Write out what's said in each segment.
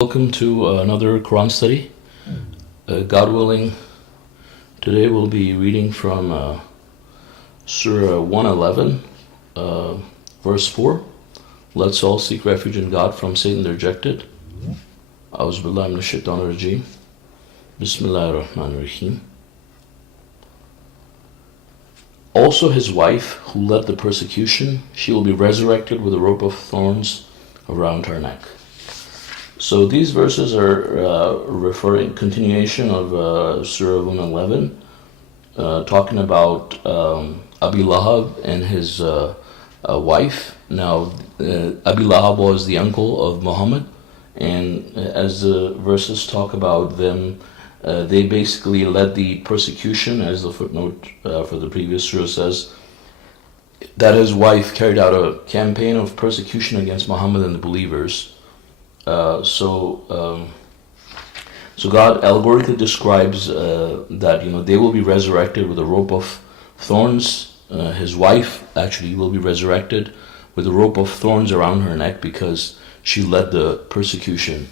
Welcome to another Quran study. God willing, today we'll be reading from Surah 111, verse 4. Let's all seek refuge in God from Satan the rejected. A'udhu billahi minash shaitanir rajim. Bismillahir rahmanir rahim. Also his wife, who led the persecution, she will be resurrected with a rope of thorns around her neck. So these verses are continuation of Surah 111, talking about Abi Lahab and his wife. Now, Abi Lahab was the uncle of Muhammad, and as the verses talk about them, they basically led the persecution, as the footnote for the previous surah says, that his wife carried out a campaign of persecution against Muhammad and the believers. So God allegorically describes that they will be resurrected with a rope of thorns. His wife actually will be resurrected with a rope of thorns around her neck because she led the persecution.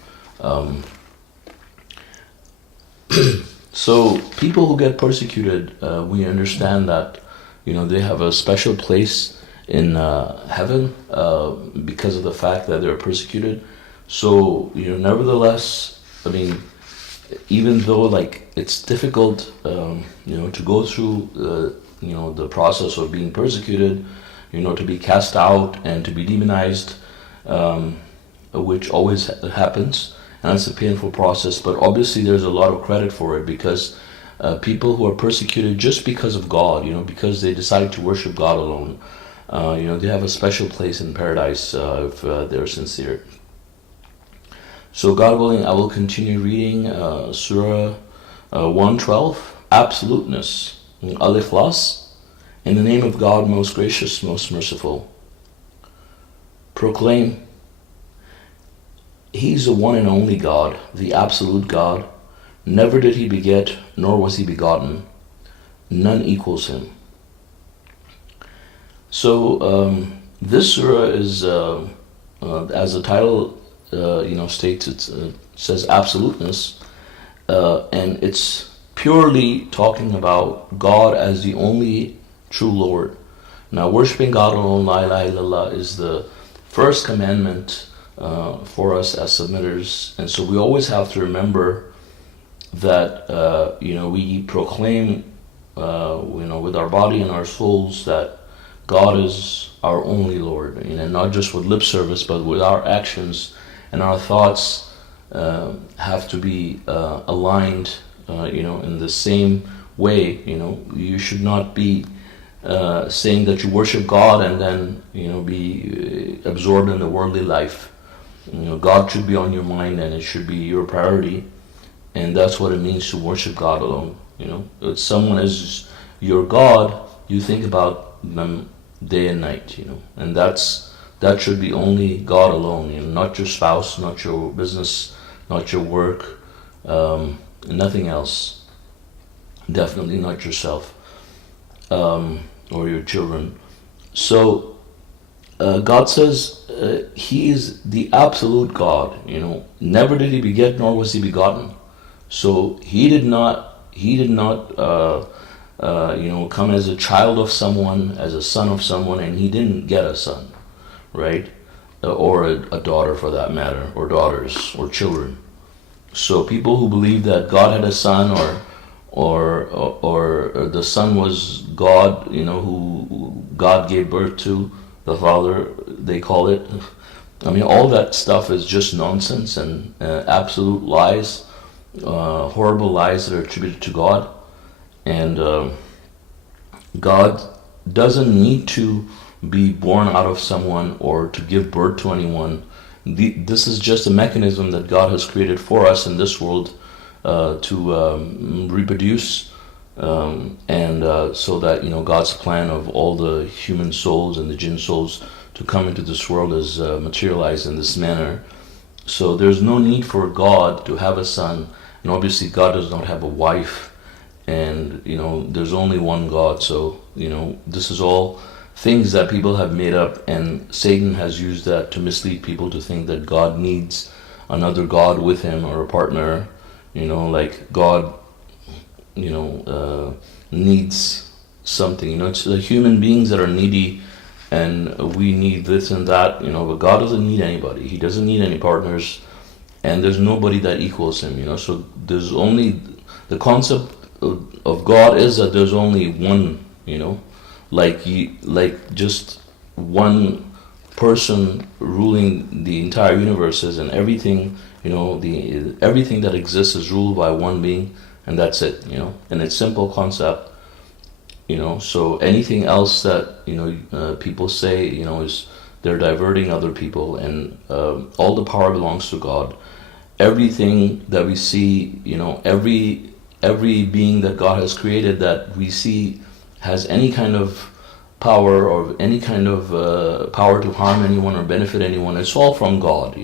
So people who get persecuted, we understand that they have a special place in heaven because of the fact that they're persecuted. So, nevertheless, even though it's difficult, to go through, the process of being persecuted, to be cast out and to be demonized, which always happens, and it's a painful process, but obviously there's a lot of credit for it because people who are persecuted just because of God, because they decide to worship God alone, they have a special place in paradise if they're sincere. So God willing, I will continue reading Surah 112, Absoluteness, Al-Ikhlas, in the name of God, most gracious, most merciful. Proclaim, He is the one and only God, the absolute God. Never did He beget, nor was He begotten. None equals Him. So this surah is, as the title states, it says absoluteness, and it's purely talking about God as the only true Lord. Now, worshiping God alone, la ilaha illallah, is the first commandment for us as submitters, and so we always have to remember that we proclaim with our body and our souls that God is our only Lord, not just with lip service, but with our actions. And our thoughts have to be aligned, in the same way. You should not be saying that you worship God and then, be absorbed in the worldly life. God should be on your mind and it should be your priority. And that's what it means to worship God alone. If someone is your God, you think about them day and night, and that should be only God alone, not your spouse, not your business, not your work, nothing else. Definitely not yourself or your children. So God says He is the absolute God. Never did He beget, nor was He begotten. So He did not come as a child of someone, as a son of someone, and He didn't get a son. Right? Or a daughter for that matter, or daughters, or children. So people who believe that God had a son, or the son was God, who God gave birth to, the Father, they call it. All that stuff is just nonsense and absolute lies, horrible lies that are attributed to God. And God doesn't need to be born out of someone or to give birth to anyone. This is just a mechanism that God has created for us in this world to reproduce, and so that God's plan of all the human souls and the jinn souls to come into this world is materialized in this manner. So there's no need for God to have a son, and obviously God does not have a wife, and there's only one God. So this is all things that people have made up, and Satan has used that to mislead people to think that God needs another god with him or a partner. Like God, needs something. It's the human beings that are needy, and we need this and that. But God doesn't need anybody. He doesn't need any partners, and there's nobody that equals him. So there's only the concept of God is that there's only one. Like just one person ruling the entire universes, and everything. Everything that exists is ruled by one being, and that's it. And it's simple concept. So anything else that people say is they're diverting other people, and all the power belongs to God. Everything that we see, every being that God has created that we see has any kind of power or any kind of power to harm anyone or benefit anyone. It's all from God.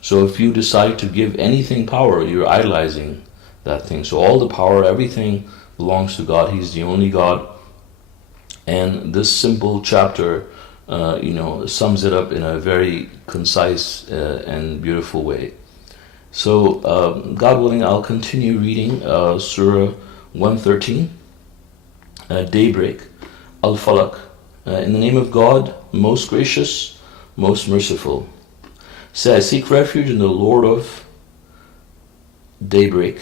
So if you decide to give anything power, you're idolizing that thing. So all the power, everything belongs to God. He's the only God. And this simple chapter, sums it up in a very concise and beautiful way. So, God willing, I'll continue reading Surah 113, Daybreak, Al-Falaq. In the name of God, most gracious, most merciful. Say, I seek refuge in the Lord of daybreak,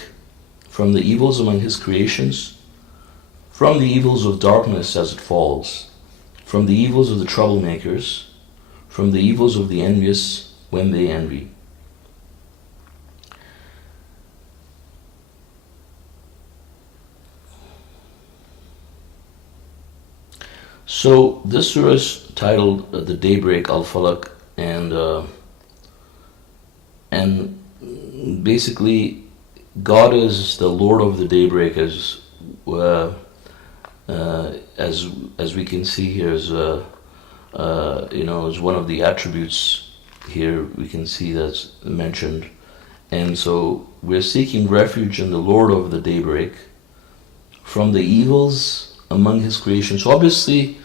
from the evils among his creations, from the evils of darkness as it falls, from the evils of the troublemakers, from the evils of the envious when they envy. So this surah is titled the Daybreak, Al-Falaq, and basically God is the Lord of the daybreak, as we can see here, is one of the attributes here we can see that's mentioned. And so we're seeking refuge in the Lord of the daybreak from the evils among his creation. So obviously,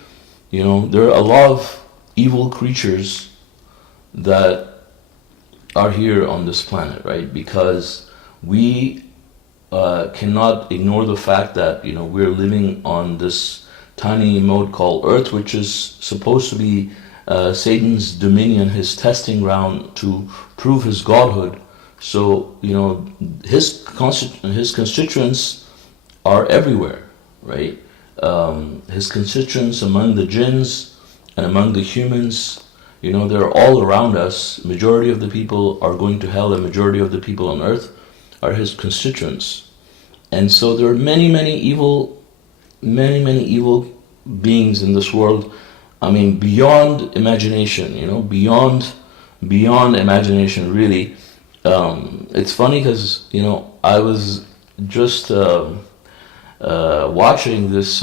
there are a lot of evil creatures that are here on this planet, right? Because we cannot ignore the fact that we're living on this tiny mode called Earth, which is supposed to be Satan's dominion, his testing ground to prove his godhood. So his constituents are everywhere, right? His constituents among the jinns and among the humans, they're all around us. Majority of the people are going to hell, and majority of the people on earth are his constituents. And so there are many evil beings in this world. I mean, beyond imagination, beyond imagination, really. It's funny because, I was just watching this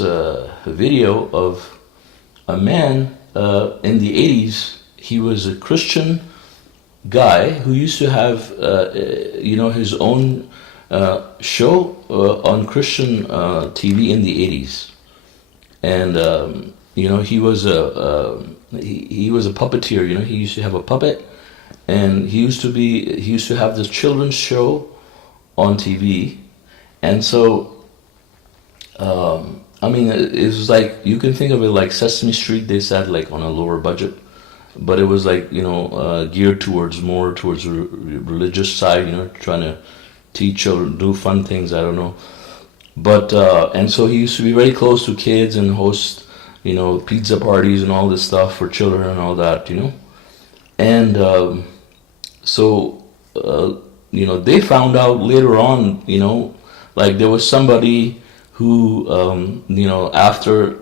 video of a man in the 80s. He was a Christian guy who used to have, his own show on Christian TV in the 80s. And, he was a puppeteer. He used to have a puppet, and he used to have this children's show on TV. And so, it was like, you can think of it like Sesame Street. They said, like, on a lower budget, but it was like, geared more towards the religious side, trying to teach children, do fun things, I don't know. But, and so he used to be very close to kids and host, pizza parties and all this stuff for children and all that, And they found out later on, like there was somebody who, after,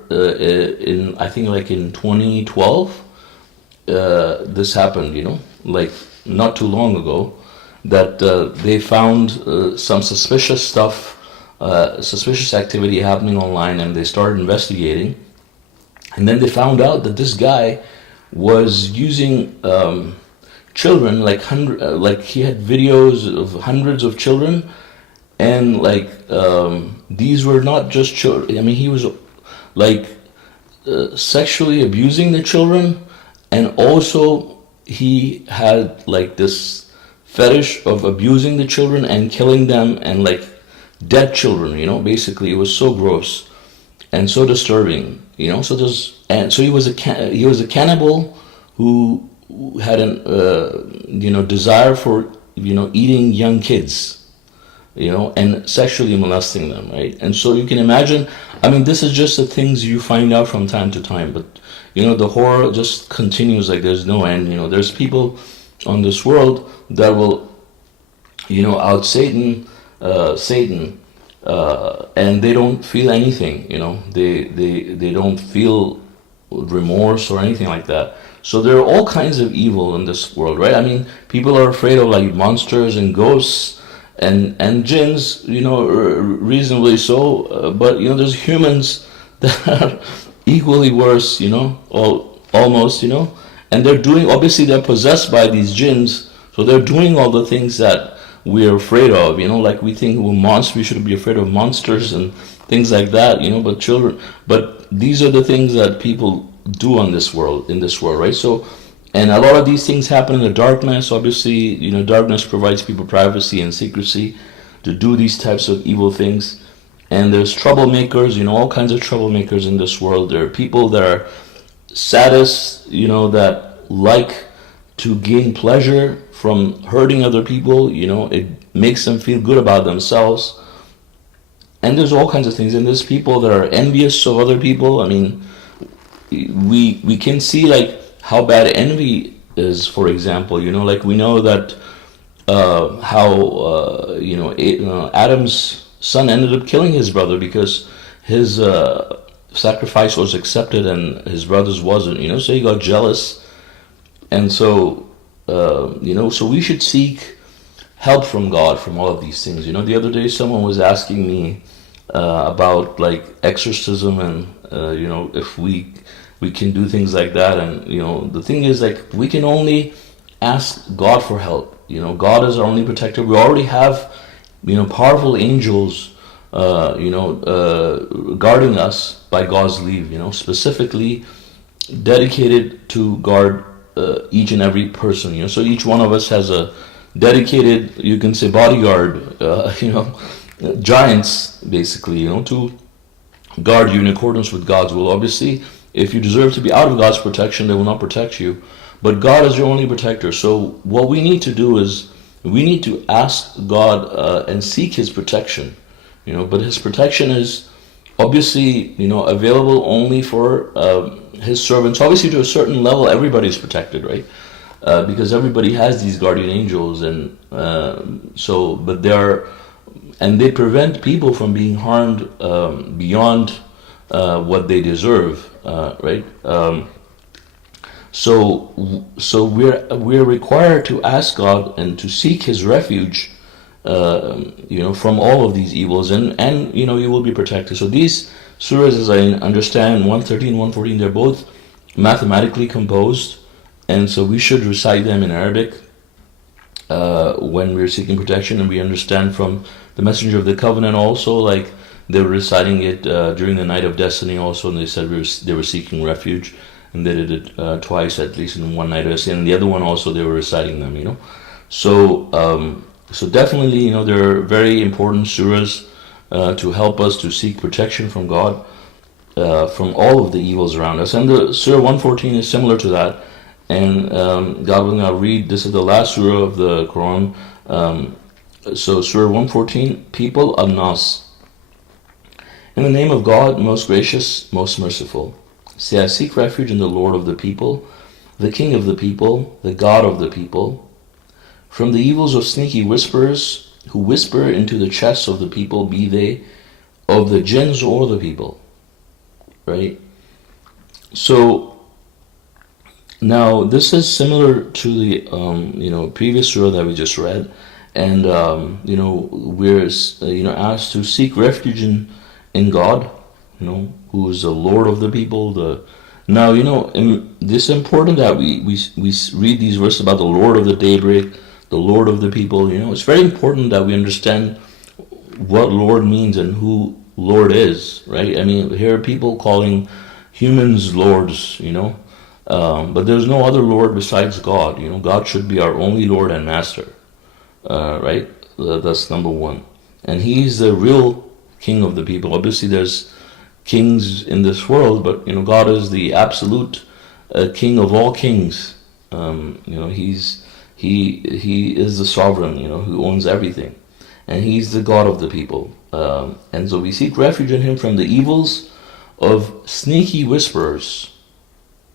I think like in 2012, this happened, like not too long ago, that they found some suspicious stuff, suspicious activity happening online, and they started investigating. And then they found out that this guy was using children, like he had videos of hundreds of children, and like these were not just children. I mean, he was like sexually abusing the children, and also he had like this fetish of abusing the children and killing them, and like dead children, basically it was so gross and so disturbing, so he was a cannibal who had an desire for eating young kids, and sexually molesting them, right? And so you can imagine, this is just the things you find out from time to time, but the horror just continues like there's no end. There's people on this world that will out Satan, and they don't feel anything. They don't feel remorse or anything like that. So there are all kinds of evil in this world, right? People are afraid of like monsters and ghosts and jinns, reasonably so. But there's humans that are equally worse, almost, and obviously they're possessed by these jinns, so they're doing all the things that we're afraid of, like we think we should be afraid of monsters and things like that, but these are the things that people do in this world, right? So, and a lot of these things happen in the darkness. Obviously, darkness provides people privacy and secrecy to do these types of evil things. And there's troublemakers, all kinds of troublemakers in this world. There are people that are sadists, that like to gain pleasure from hurting other people. It makes them feel good about themselves. And there's all kinds of things. And there's people that are envious of other people. We can see like how bad envy is, for example. Like we know that Adam's son ended up killing his brother because his sacrifice was accepted and his brother's wasn't, so he got jealous. And so so we should seek help from God from all of these things. The other day someone was asking me about like exorcism and if we can do things like that. And the thing is, like, we can only ask God for help. God is our only protector. We already have powerful angels, guarding us by God's leave, specifically dedicated to guard each and every person, so each one of us has a dedicated, you can say, bodyguard, giants, basically, to guard you in accordance with God's will. Obviously, if you deserve to be out of God's protection, they will not protect you. But God is your only protector. So what we need to do is we need to ask God and seek His protection. But His protection is obviously available only for His servants. Obviously, to a certain level, everybody's protected, right? Because everybody has these guardian angels, and they prevent people from being harmed beyond what they deserve, right? So we're required to ask God and to seek His refuge, from all of these evils, and you will be protected. So these surahs, as I understand, 113, 114, they're both mathematically composed, and so we should recite them in Arabic when we're seeking protection. And we understand from the Messenger of the Covenant also, like they were reciting it during the night of destiny also, and they said they were seeking refuge. And they did it twice, at least in one night of destiny, and the other one also they were reciting them. So definitely, they're very important surahs to help us to seek protection from God from all of the evils around us. And the Surah 114 is similar to that. And God willing, I'll read. This is the last surah of the Quran. So Surah 114, People of Nas. In the name of God, most gracious, most merciful. Say, I seek refuge in the Lord of the people, the King of the people, the God of the people, from the evils of sneaky whisperers who whisper into the chests of the people, be they of the jinns or the people. Right? So now this is similar to the previous surah that we just read, and we're asked to seek refuge in God, who is the Lord of the people. Now it's important that we read these verses about the Lord of the daybreak, the Lord of the people. It's very important that we understand what Lord means and who Lord is, right? Here are people calling humans lords, but there's no other Lord besides God. God should be our only Lord and Master. right? That's number one. And he's the real king of the people. Obviously, there's kings in this world, but God is the absolute king of all kings. He is the sovereign, who owns everything, and he's the God of the people. And so we seek refuge in him from the evils of sneaky whisperers.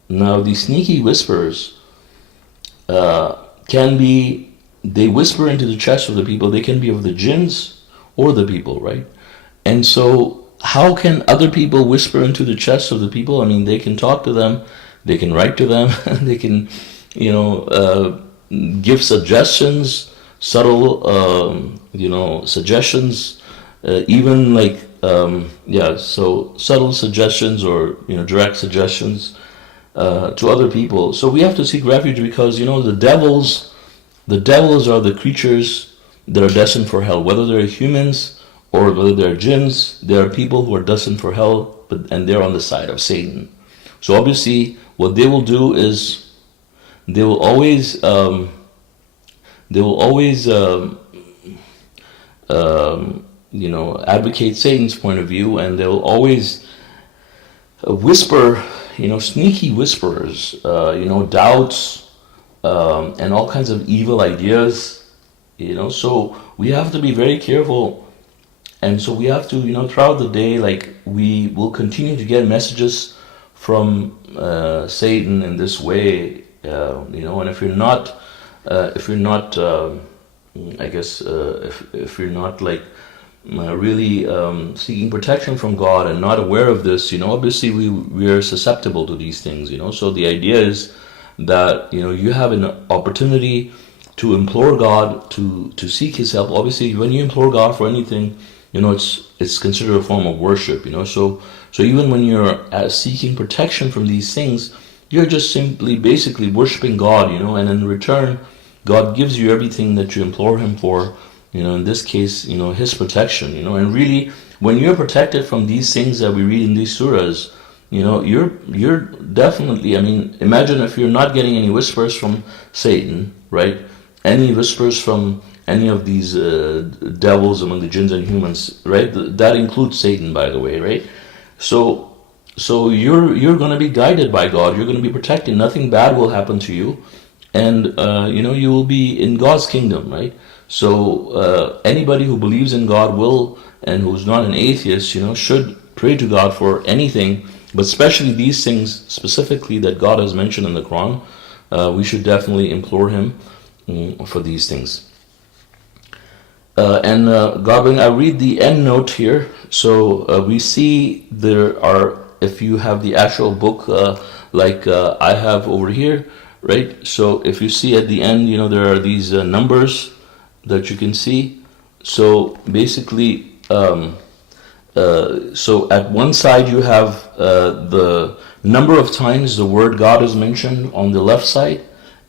Now, these sneaky whisperers they whisper into the chest of the people. They can be of the jinns or the people, right? And so how can other people whisper into the chests of the people? I mean, they can talk to them, they can write to them, they can, give suggestions, subtle, suggestions, even like, so subtle suggestions or, direct suggestions to other people. So we have to seek refuge because, the devils are the creatures that are destined for hell, whether they're humans or whether they're jinns. There are people who are destined for hell, and they're on the side of Satan. So obviously, what they will do is they will always advocate Satan's point of view, and they'll always whisper, sneaky whispers, doubts, and all kinds of evil ideas, So we have to be very careful. And so we have to, throughout the day, like we will continue to get messages from Satan in this way, and if you're not, if you're not like really seeking protection from God and not aware of this, obviously we are susceptible to these things, So the idea is that, you have an opportunity to implore God, to seek His help. Obviously, when you implore God for anything, it's considered a form of worship, So even when you're seeking protection from these things, you're just simply basically worshiping God, and in return, God gives you everything that you implore Him for. In this case, His protection, and really, when you're protected from these things that we read in these surahs, you're definitely, imagine if you're not getting any whispers from Satan, right? Any whispers from any of these devils among the jinns and humans, right? That includes Satan, by the way, right? So you're going to be guided by God. You're going to be protected. Nothing bad will happen to you, and you will be in God's kingdom, right? So anybody who believes in God will, and who's not an atheist, should pray to God for anything, but especially these things specifically that God has mentioned in the Quran. We should definitely implore Him for these things. God willing, I read the end note here. So we see there are, if you have the actual book like I have over here, right? So if you see at the end, there are these numbers that you can see. So basically, so at one side you have the number of times the word God is mentioned on the left side,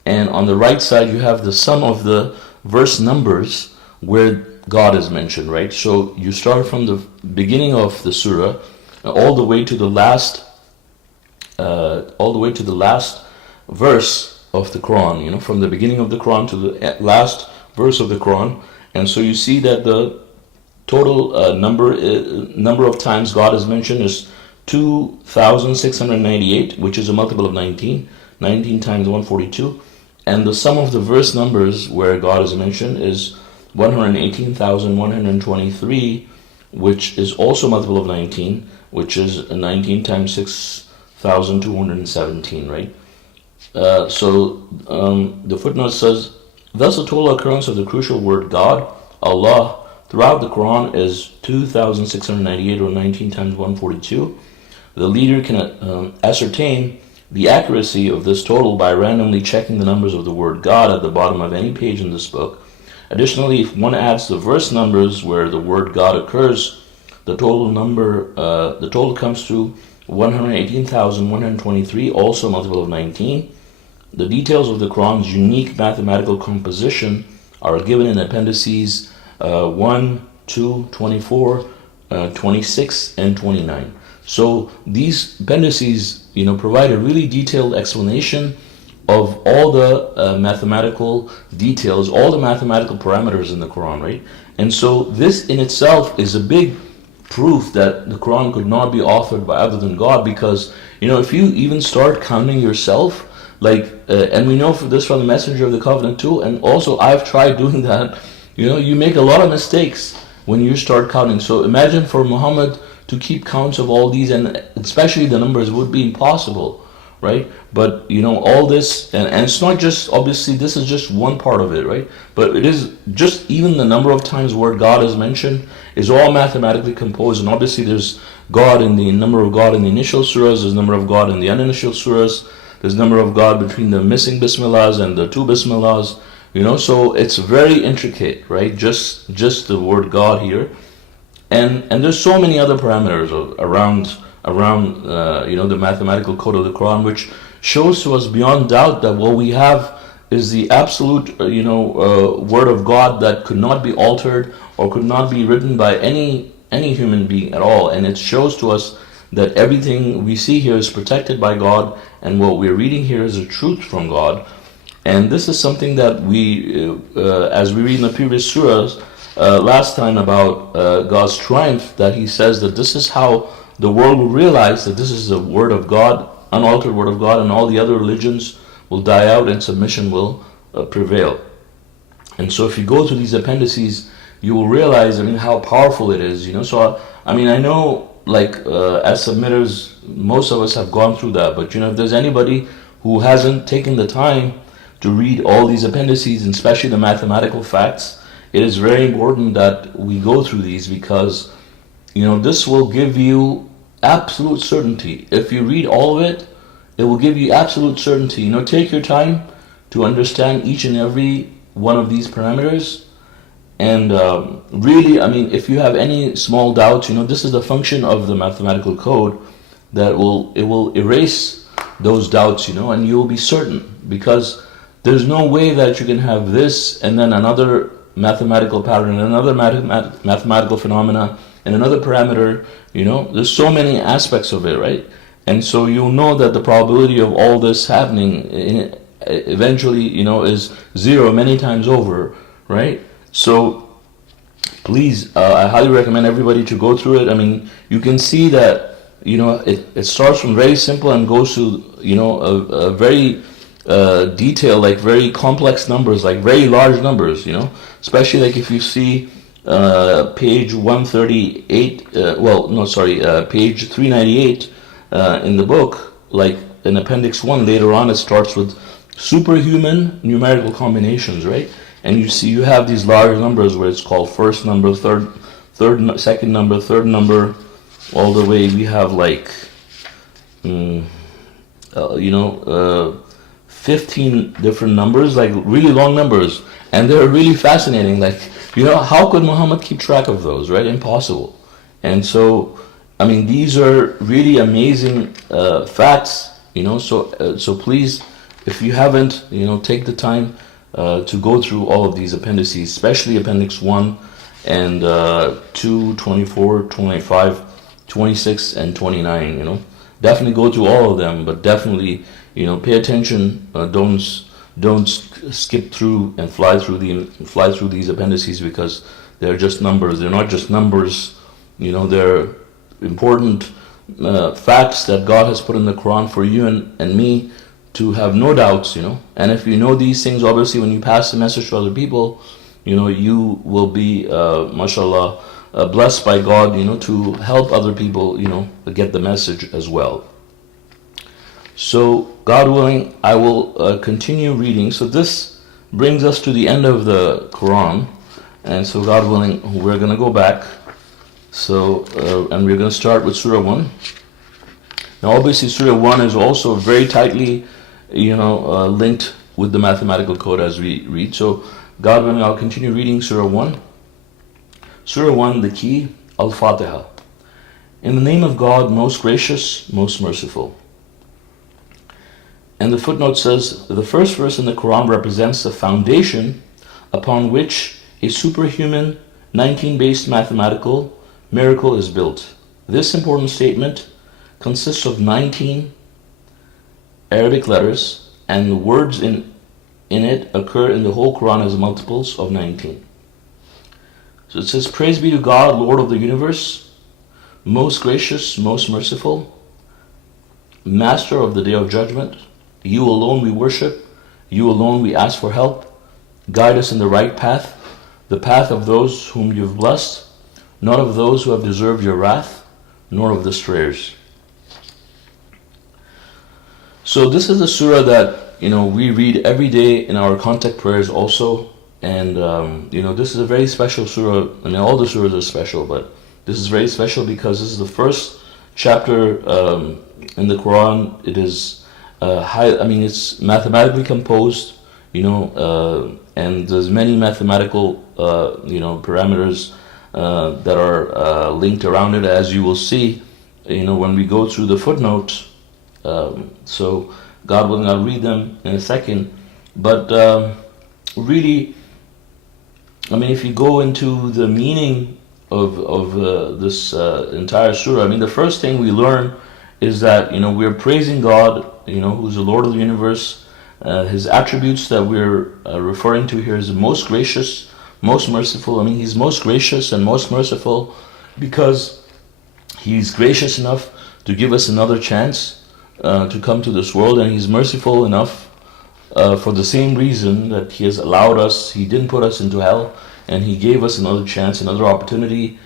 and on the right side you have the sum of the verse numbers where God is mentioned, right? So you start from the beginning of the surah all the way to the last verse of the Quran, from the beginning of the Quran to the last verse of the Quran. And so you see that the total number of times God is mentioned is 2,698, which is a multiple of 19 times 142. And the sum of the verse numbers where God is mentioned is 118,123, which is also a multiple of 19, which is 19 times 6,217, right? So the footnote says, thus the total occurrence of the crucial word God, Allah, throughout the Quran is 2,698, or 19 times 142. The reader can ascertain the accuracy of this total by randomly checking the numbers of the word God at the bottom of any page in this book. Additionally, if one adds the verse numbers where the word God occurs, the total comes to 118,123, also a multiple of 19. The details of the Quran's unique mathematical composition are given in appendices 1, 2, 24, 26, and 29. So these appendices, provide a really detailed explanation of all the mathematical details, all the mathematical parameters in the Quran, right? And so this in itself is a big proof that the Quran could not be authored by other than God, because if you even start counting yourself, and we know for this from the Messenger of the Covenant too, and also I've tried doing that. You make a lot of mistakes when you start counting. So imagine for Muhammad to keep counts of all these, and especially the numbers, would be impossible, right? But all this, and it's not just, obviously this is just one part of it, right? But it is just, even the number of times word God is mentioned is all mathematically composed. And obviously there's God in the number of God in the initial surahs, there's number of God in the uninitial surahs, there's number of God between the missing bismillahs and the two bismillahs, so it's very intricate, right? Just the word God here. And there's so many other parameters around the mathematical code of the Quran, which shows to us beyond doubt that what we have is the absolute word of God that could not be altered or could not be written by any human being at all. And it shows to us that everything we see here is protected by God, and what we're reading here is a truth from God. And this is something that we, as we read in the previous surahs last time about God's triumph, that he says that this is how the world will realize that this is the word of God, unaltered word of God, and all the other religions will die out and submission will prevail. And so if you go through these appendices, you will realize, how powerful it is. So I know, as submitters, most of us have gone through that. But if there's anybody who hasn't taken the time to read all these appendices, and especially the mathematical facts, it is very important that we go through these, because this will give you absolute certainty. If you read all of it, it will give you absolute certainty. Take your time to understand each and every one of these parameters. And really, if you have any small doubts, this is the function of the mathematical code, that it will erase those doubts, and you'll be certain, because there's no way that you can have this and then another mathematical pattern, another mathematical phenomena, and another parameter. There's so many aspects of it, right? And so you'll know that the probability of all this happening eventually, is zero many times over, right? So please, I highly recommend everybody to go through it. You can see that it starts from very simple and goes to a very detailed, like very complex numbers, like very large numbers, especially like if you see page 138, page 398 in the book, like in appendix 1, later on it starts with superhuman numerical combinations, right? And you have these large numbers where it's called first number, second number, third number, all the way. We have 15 different numbers, like really long numbers, and they're really fascinating. How could Muhammad keep track of those, right? Impossible. And so, these are really amazing facts, so please, if you haven't, take the time to go through all of these appendices, especially appendix 1 and 2, 24, 25, 26, and 29. Definitely go through all of them, but definitely pay attention. Don't skip through and fly through these appendices, because they're just numbers. They're not just numbers. They're important facts that God has put in the Quran for you and me to have no doubts, and if you know these things, obviously when you pass the message to other people, you will be, mashallah, blessed by God, to help other people, get the message as well. So, God willing, I will continue reading. So this brings us to the end of the Quran, and so God willing, we're going to go back. So, and we're going to start with Surah 1. Now, obviously, Surah 1 is also very tightly linked with the mathematical code as we read. So, God willing, I'll continue reading Surah 1. Surah 1, the key, Al-Fatiha. In the name of God, most gracious, most merciful. And the footnote says, the first verse in the Quran represents the foundation upon which a superhuman 19-based mathematical miracle is built. This important statement consists of 19 Arabic letters and the words in it occur in the whole Quran as multiples of 19. So it says, "Praise be to God, Lord of the universe, most gracious, most merciful, Master of the day of judgment. You alone we worship, you alone we ask for help. Guide us in the right path, the path of those whom you have blessed, not of those who have deserved your wrath, nor of the strayers." So this is a surah that we read every day in our contact prayers also, and this is a very special surah. I mean, all the surahs are special, but this is very special because this is the first chapter in the Quran. It is it's mathematically composed, and there's many mathematical parameters that are linked around it, as you will see when we go through the footnotes. So God willing, I'll read them in a second, but really, I mean, if you go into the meaning of this entire surah, I mean, the first thing we learn is that we're praising God, who's the Lord of the universe. His attributes that we're referring to here is most gracious, most merciful. I mean, He's most gracious and most merciful because He's gracious enough to give us another chance to come to this world, and He's merciful enough for the same reason that He has allowed us. He didn't put us into hell, and He gave us another chance, another opportunity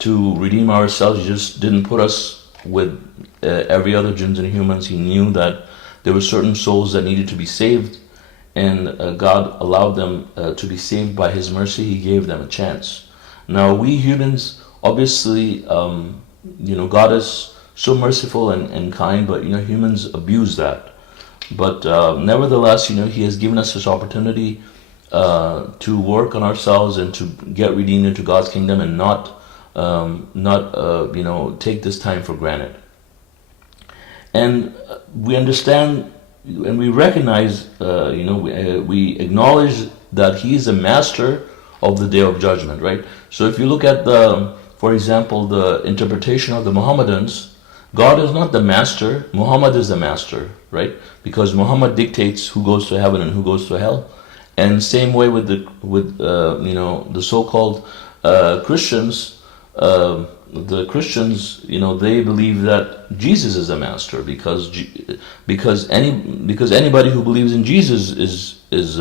to redeem ourselves. He just didn't put us with every other jinns and humans. He knew that there were certain souls that needed to be saved, and God allowed them to be saved by His mercy. He gave them a chance. Now we humans, obviously, God is so merciful and kind, but humans abuse that. But nevertheless, He has given us this opportunity to work on ourselves and to get redeemed into God's kingdom, and not take this time for granted. And we understand and we recognize, we acknowledge that He is the master of the day of judgment, right? So if you look at for example, the interpretation of the Mohammedans, God is not the master, Muhammad is the master, right? Because Muhammad dictates who goes to heaven and who goes to hell. And same way with the so-called Christians. The Christians, they believe that Jesus is the master because anybody who believes in Jesus is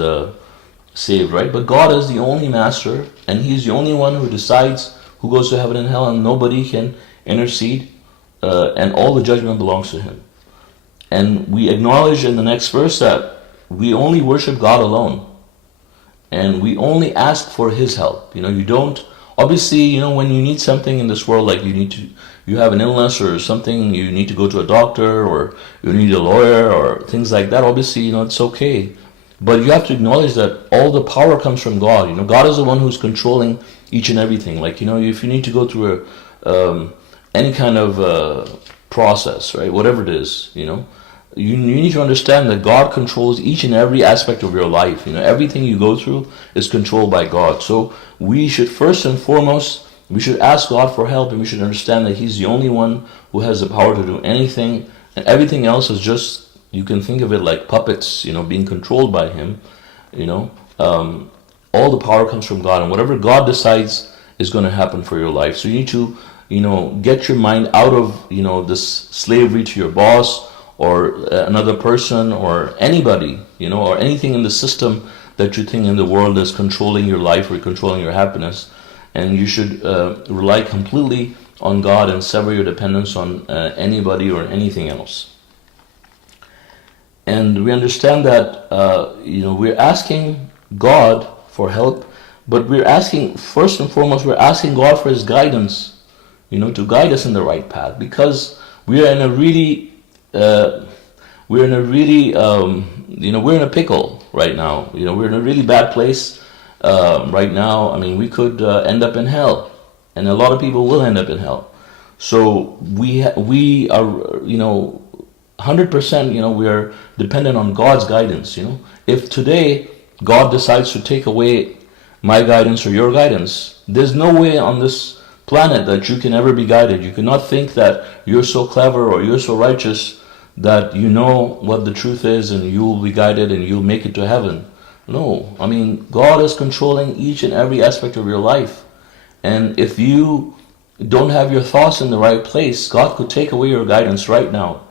saved, right? But God is the only master, and He's the only one who decides who goes to heaven and hell, and nobody can intercede, and all the judgment belongs to Him. And we acknowledge in the next verse that we only worship God alone, and we only ask for His help. You don't. Obviously, when you need something in this world, like you have an illness or something, you need to go to a doctor, or you need a lawyer or things like that. Obviously, it's okay. But you have to acknowledge that all the power comes from God. God is the one who's controlling each and everything. Like, if you need to go through any kind of process, right, whatever it is, you need to understand that God controls each and every aspect of your life. Everything you go through is controlled by God. So we should first and foremost, we should ask God for help, and we should understand that He's the only one who has the power to do anything, and everything else is just, you can think of it like puppets, being controlled by Him. All the power comes from God, and whatever God decides is going to happen for your life. So you need to, get your mind out of, this slavery to your boss, or another person, or anybody, or anything in the system that you think in the world is controlling your life or controlling your happiness. And you should rely completely on God and sever your dependence on anybody or anything else. And we understand that, we're asking God for help, but we're asking, first and foremost, we're asking God for His guidance, to guide us in the right path, because we are in a really we're in a pickle right now. We're in a really bad place right now. I mean, we could end up in hell, and a lot of people will end up in hell. So we are 100%. We are dependent on God's guidance. If today God decides to take away my guidance or your guidance, there's no way on this planet that you can ever be guided. You cannot think that you're so clever or you're so righteous that you know what the truth is and you will be guided and you'll make it to heaven. No, I mean, God is controlling each and every aspect of your life. And if you don't have your thoughts in the right place, God could take away your guidance right now.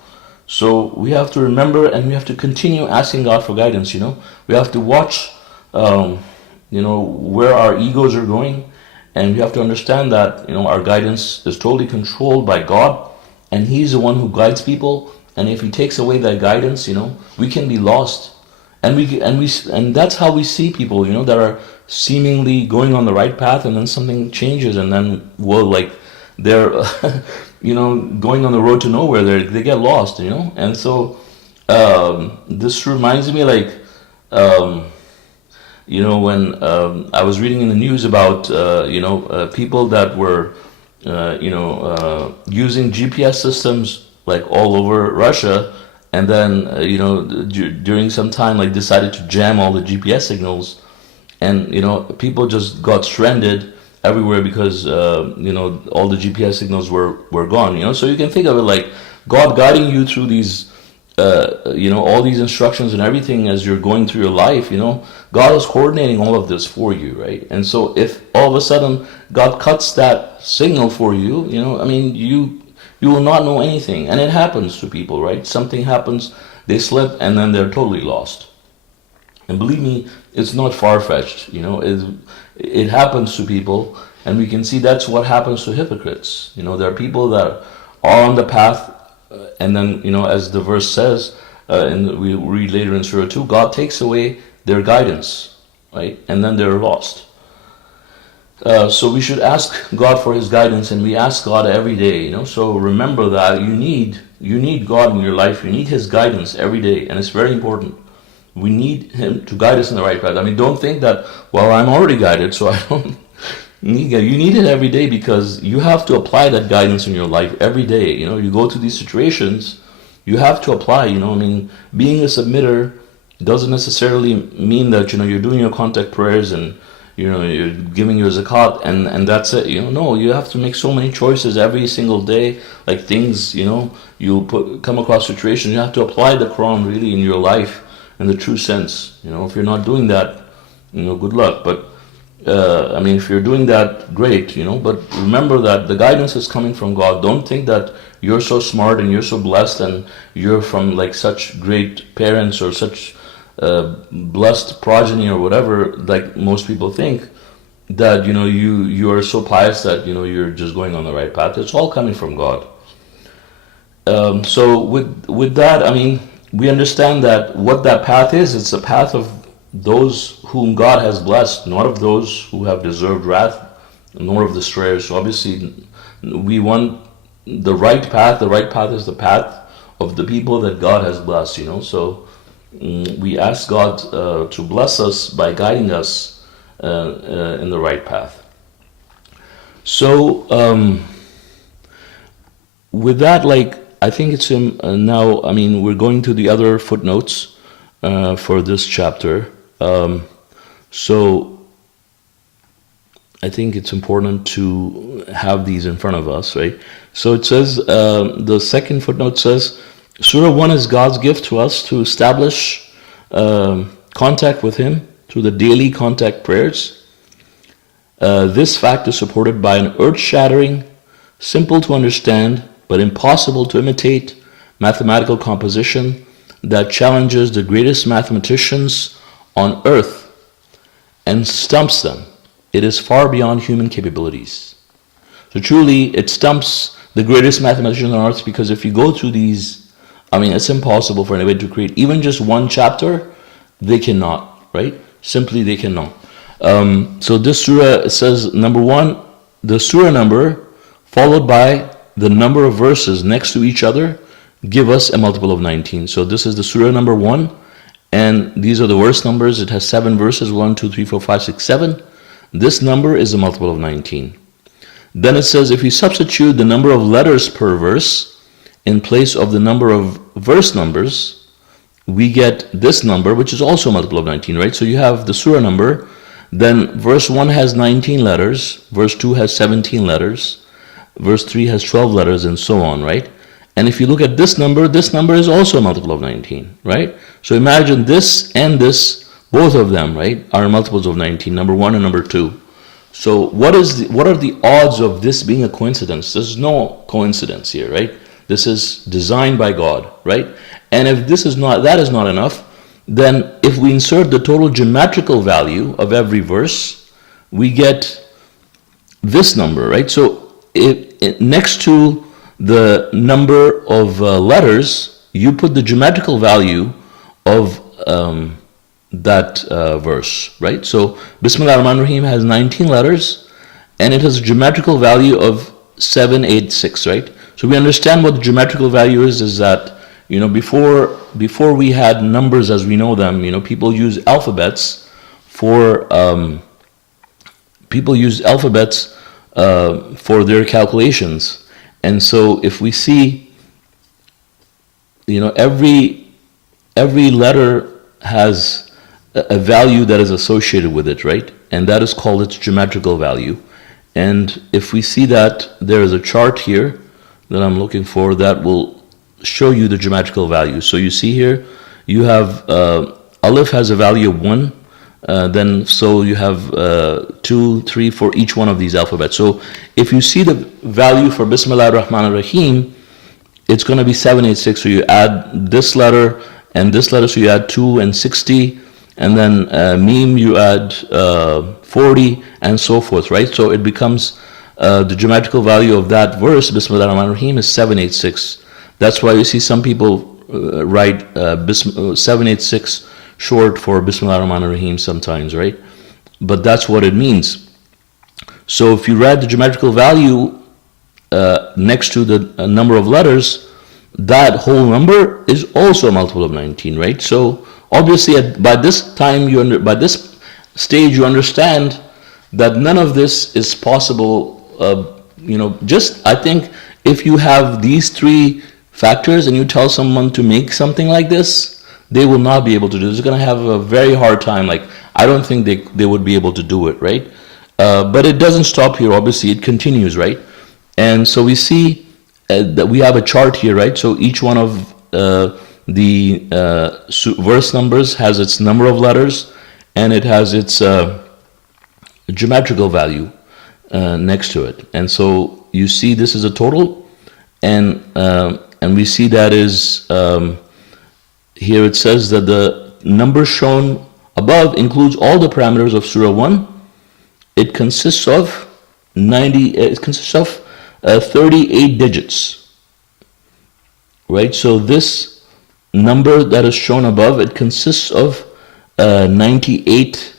So we have to remember, and we have to continue asking God for guidance. We have to watch where our egos are going, and we have to understand that our guidance is totally controlled by God, and He's the one who guides people. And if He takes away that guidance, we can be lost. And that's how we see people, that are seemingly going on the right path, and then something changes, and then they're going on the road to nowhere. They get lost, And so this reminds me, when I was reading in the news about people that were using GPS systems all over Russia, and then during some time decided to jam all the GPS signals, and people just got stranded everywhere because all the GPS signals were gone. So you can think of it like God guiding you through these all these instructions and everything as you're going through your life. God is coordinating all of this for you, right? And so if all of a sudden God cuts that signal for you, you will not know anything. And it happens to people, right? Something happens, they slip, and then they're totally lost. And believe me, it's not far-fetched. It happens to people, and we can see that's what happens to hypocrites. There are people that are on the path, and then, as the verse says, and we read later in Surah 2, God takes away their guidance, right? And then they're lost. So we should ask God for His guidance, and we ask God every day. So remember that you need God in your life. You need His guidance every day, and it's very important. We need Him to guide us in the right path. Don't think that, well, I'm already guided, so I don't need it. You need it every day, because you have to apply that guidance in your life every day. You go through these situations, you have to apply. Being a submitter doesn't necessarily mean that you're doing your contact prayers and you're giving your zakat and that's it. No, you have to make so many choices every single day, things. You come across situations. You have to apply the Quran really in your life in the true sense. If you're not doing that, good luck. But if you're doing that, great. But remember that the guidance is coming from God. Don't think that you're so smart and you're so blessed and you're from such great parents or such blessed progeny or whatever, most people think, that you are so pious that you're just going on the right path. It's all coming from God. So with that, we understand that what that path is. It's a path of those whom God has blessed, not of those who have deserved wrath, nor of the strayers. So obviously we want the right path. The right path is the path of the people that God has blessed. So we ask God to bless us by guiding us in the right path. So with that, I think it's now, we're going to the other footnotes for this chapter. So I think it's important to have these in front of us, right? So it says, the second footnote says, Surah 1 is God's gift to us to establish contact with Him through the daily contact prayers. This fact is supported by an earth-shattering, simple to understand, but impossible to imitate mathematical composition that challenges the greatest mathematicians on earth and stumps them. It is far beyond human capabilities. So truly, it stumps the greatest mathematicians on earth, because if you go through these, it's impossible for anybody to create even just one chapter. They cannot, right? Simply they cannot. So this surah says, number 1, the surah number followed by the number of verses next to each other give us a multiple of 19. So this is the surah number 1, and these are the verse numbers. It has 7 verses, 1, 2, 3, 4, 5, 6, 7. This number is a multiple of 19. Then it says, if you substitute the number of letters per verse in place of the number of verse numbers, we get this number, which is also a multiple of 19, right? So you have the surah number, then verse 1 has 19 letters, verse 2 has 17 letters, verse 3 has 12 letters, and so on, right? And if you look at this number is also a multiple of 19, right? So imagine this and this, both of them, right, are multiples of 19, number 1 and number 2. So what are the odds of this being a coincidence? There's no coincidence here, right? This is designed by God, right? And if that is not enough, then if we insert the total geometrical value of every verse, we get this number, right? So next to the number of letters, you put the geometrical value of that verse, right? So Bismillah ar-Rahman ar-Rahim has 19 letters, and it has a geometrical value of 786, right? So we understand what the geometrical value is that, before we had numbers as we know them, people use alphabets for their calculations. And so if we see, every letter has a value that is associated with it, right? And that is called its geometrical value. And if we see that there is a chart here that I'm looking for that will show you the geometrical value. So you see here, you have Aleph has a value of 1. So you have 2, 3 for each one of these alphabets. So if you see the value for Bismillah ar-Rahman ar-Rahim, it's going to be 786. So you add this letter and this letter, so you add 2 and 60, and then Meme you add 40, and so forth, right? So it becomes the geometrical value of that verse, Bismillah ar-Rahman ar-Rahim, is 786. That's why you see some people write 786 short for Bismillah ar-Rahman ar-Rahim sometimes, right? But that's what it means. So if you write the geometrical value next to the number of letters, that whole number is also a multiple of 19, right? So obviously by this time, by this stage, you understand that none of this is possible. I think if you have these 3 factors and you tell someone to make something like this, they will not be able to do it. They're going to have a very hard time. Like, I don't think they would be able to do it, right? But it doesn't stop here. Obviously, it continues, right? And so we see that we have a chart here, right? So each one of the verse numbers has its number of letters, and it has its geometrical value next to it. And so you see this is a total, and we see that is here it says that the number shown above includes all the parameters of Surah 1. It consists of 38 digits, right? So this number that is shown above, it consists of 38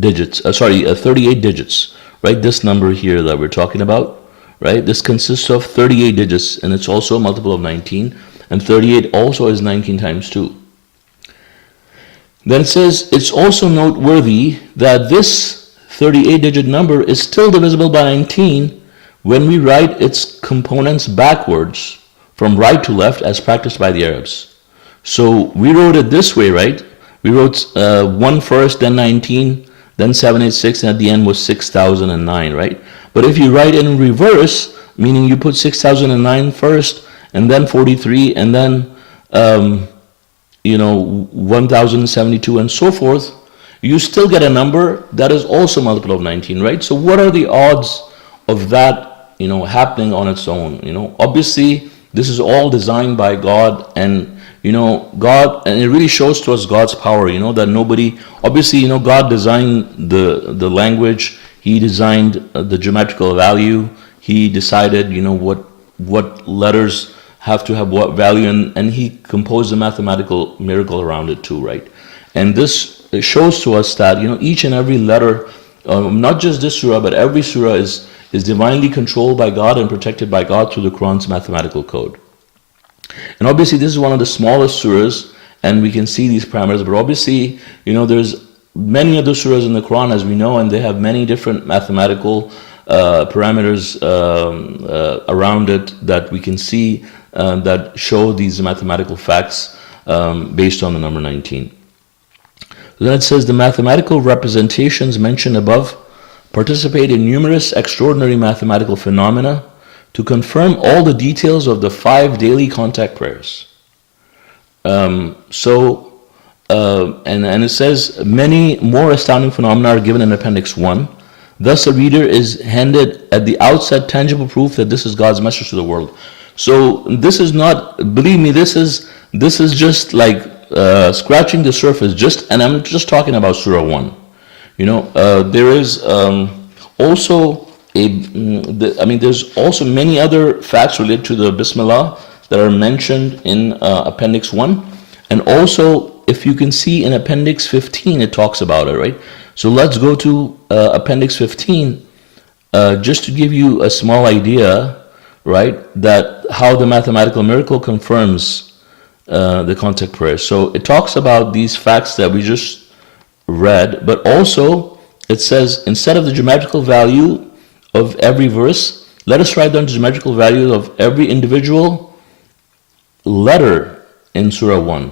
digits, 38 digits, right? This number here that we're talking about, right? This consists of 38 digits, and it's also a multiple of 19, and 38 also is 19 times 2. Then it says, it's also noteworthy that this 38-digit number is still divisible by 19 when we write its components backwards from right to left as practiced by the Arabs. So we wrote it this way, right? We wrote 1 first, then 19, then 786, and at the end was 6009, right? But if you write it in reverse, meaning you put 6009 first, and then 43, and then 1072, and so forth, you still get a number that is also multiple of 19, right? So what are the odds of that, happening on its own? Obviously, this is all designed by God, and God, and it really shows to us God's power, that nobody, obviously, God designed the language, He designed the geometrical value, He decided, what letters have to have what value, and He composed a mathematical miracle around it too, right? And this shows to us that, each and every letter, not just this surah, but every surah is divinely controlled by God and protected by God through the Quran's mathematical code. And obviously this is one of the smallest surahs, and we can see these parameters, but obviously, there's many other surahs in the Quran, as we know, and they have many different mathematical parameters around it that we can see that show these mathematical facts based on the number 19. Then it says, the mathematical representations mentioned above participate in numerous extraordinary mathematical phenomena to confirm all the details of the 5 daily contact prayers. And it says many more astounding phenomena are given in Appendix 1. Thus, the reader is handed at the outset tangible proof that this is God's message to the world. So this is not, believe me, this is just like scratching the surface. And I'm just talking about Surah 1. There is also there's also many other facts related to the Bismillah that are mentioned in Appendix 1. And also, if you can see in Appendix 15, it talks about it, right? So let's go to Appendix 15, just to give you a small idea, right, that how the mathematical miracle confirms the contact prayer. So it talks about these facts that we just read, but also it says, instead of the geometrical value of every verse, let us write down the geometrical value of every individual letter in Surah 1.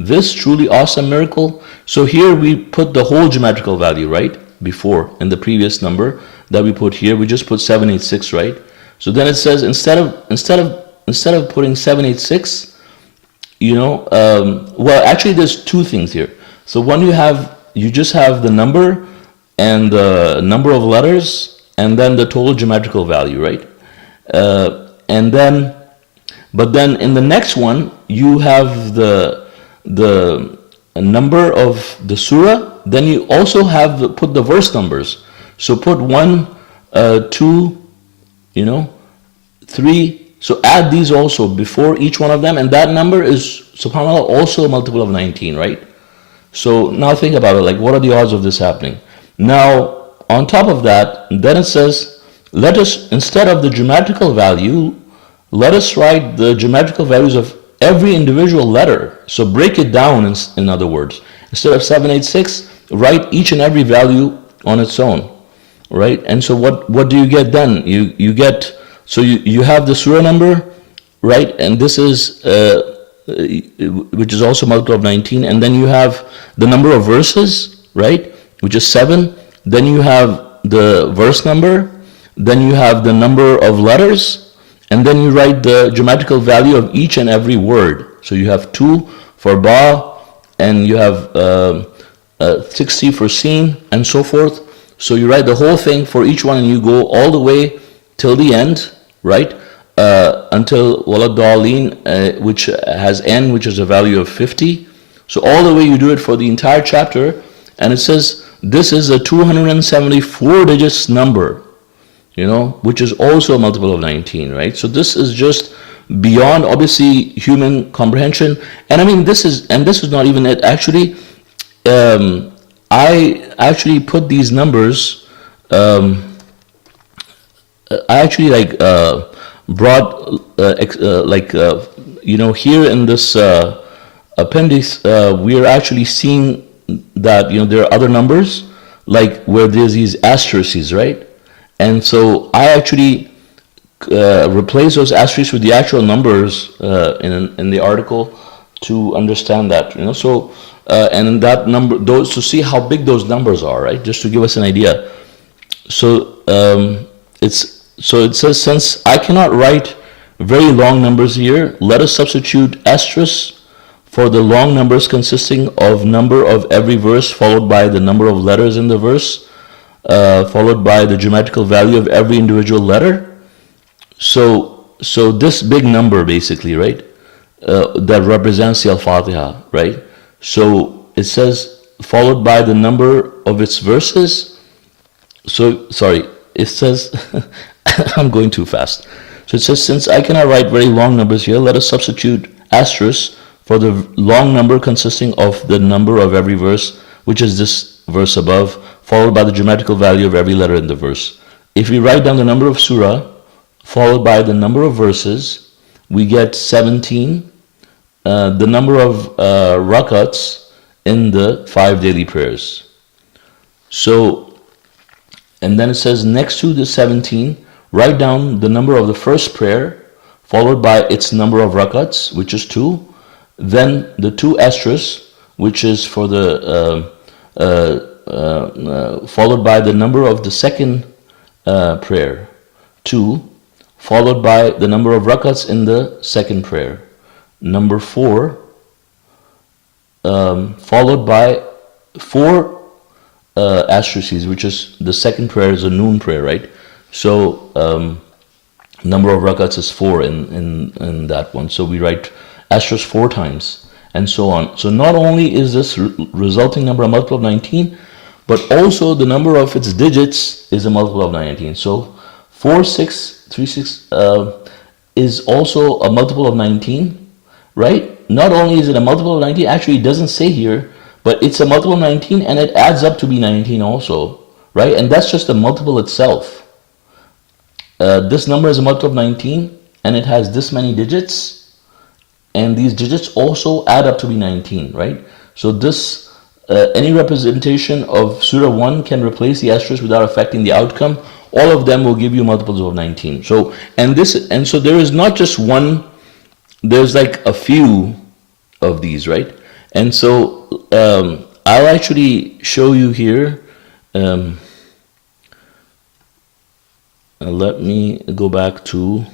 This truly awesome miracle. So here we put the whole geometrical value, right? Before, in the previous number that we put here, we just put 786, right? So then it says, instead of putting 786, well, actually there's two things here. So one, you just have the number and the number of letters and then the total geometrical value, right? But then in the next one, you have the number of the surah. Then you also have put the verse numbers. So put 1, 2, 3. So add these also before each one of them, and that number is, subhanAllah, also a multiple of 19, right? So now think about it, like what are the odds of this happening? Now, on top of that, then it says, let us, instead of the geometrical value, let us write the geometrical values of every individual letter. So break it down, in other words. Instead of 786, write each and every value on its own, right? And so what do you get then? You get, so you have the surah number, right? And this is, which is also multiple of 19. And then you have the number of verses, right? Which is 7. Then you have the verse number. Then you have the number of letters. And then you write the geometrical value of each and every word. So you have 2 for ba, and you have 60 for sin, and so forth. So you write the whole thing for each one, and you go all the way till the end, right? Until Walad Da'aleen, which has n, which is a value of 50. So all the way you do it for the entire chapter, and it says this is a 274 digits number, which is also a multiple of 19, right? So this is just beyond, obviously, human comprehension. And I mean, this is not even it. Actually, I actually put these numbers, I actually brought, here in this appendix, we are actually seeing that, there are other numbers, like where there's these asterisks, right? And so I actually replace those asterisks with the actual numbers in the article to understand that, So and that number, those, to see how big those numbers are, right? Just to give us an idea. So it says, since I cannot write very long numbers here, let us substitute asterisks for the long numbers consisting of number of every verse followed by the number of letters in the verse, followed by the geometrical value of every individual letter. So this big number, basically, right, that represents the Al-Fatiha, right? So it says followed by the number of its verses. So sorry, it says I'm going too fast. So it says, since I cannot write very long numbers here, let us substitute asterisk for the long number consisting of the number of every verse, which is this verse above, followed by the geometrical value of every letter in the verse. If we write down the number of surah, followed by the number of verses, we get 17, the number of rakats in the 5 daily prayers. So, and then it says, next to the 17, write down the number of the first prayer, followed by its number of rakats, which is 2, then the 2 asterisks, which is for the followed by the number of the second prayer, 2, followed by the number of rakats in the second prayer. Number 4, followed by 4 asterisks, which is the second prayer is a noon prayer, right? So number of rakats is 4 in that one. So we write asterisk 4 times, and so on. So not only is this resulting number a multiple of 19, but also the number of its digits is a multiple of 19. So 4636 is also a multiple of 19, right? Not only is it a multiple of 19, actually it doesn't say here, but it's a multiple of 19 and it adds up to be 19 also, right? And that's just the multiple itself. This number is a multiple of 19 and it has this many digits, and these digits also add up to be 19, right? So this any representation of Surah 1 can replace the asterisk without affecting the outcome. All of them will give you multiples of 19. So so there is not just one, there's like a few of these, right? And so I'll actually show you here. Let me go back to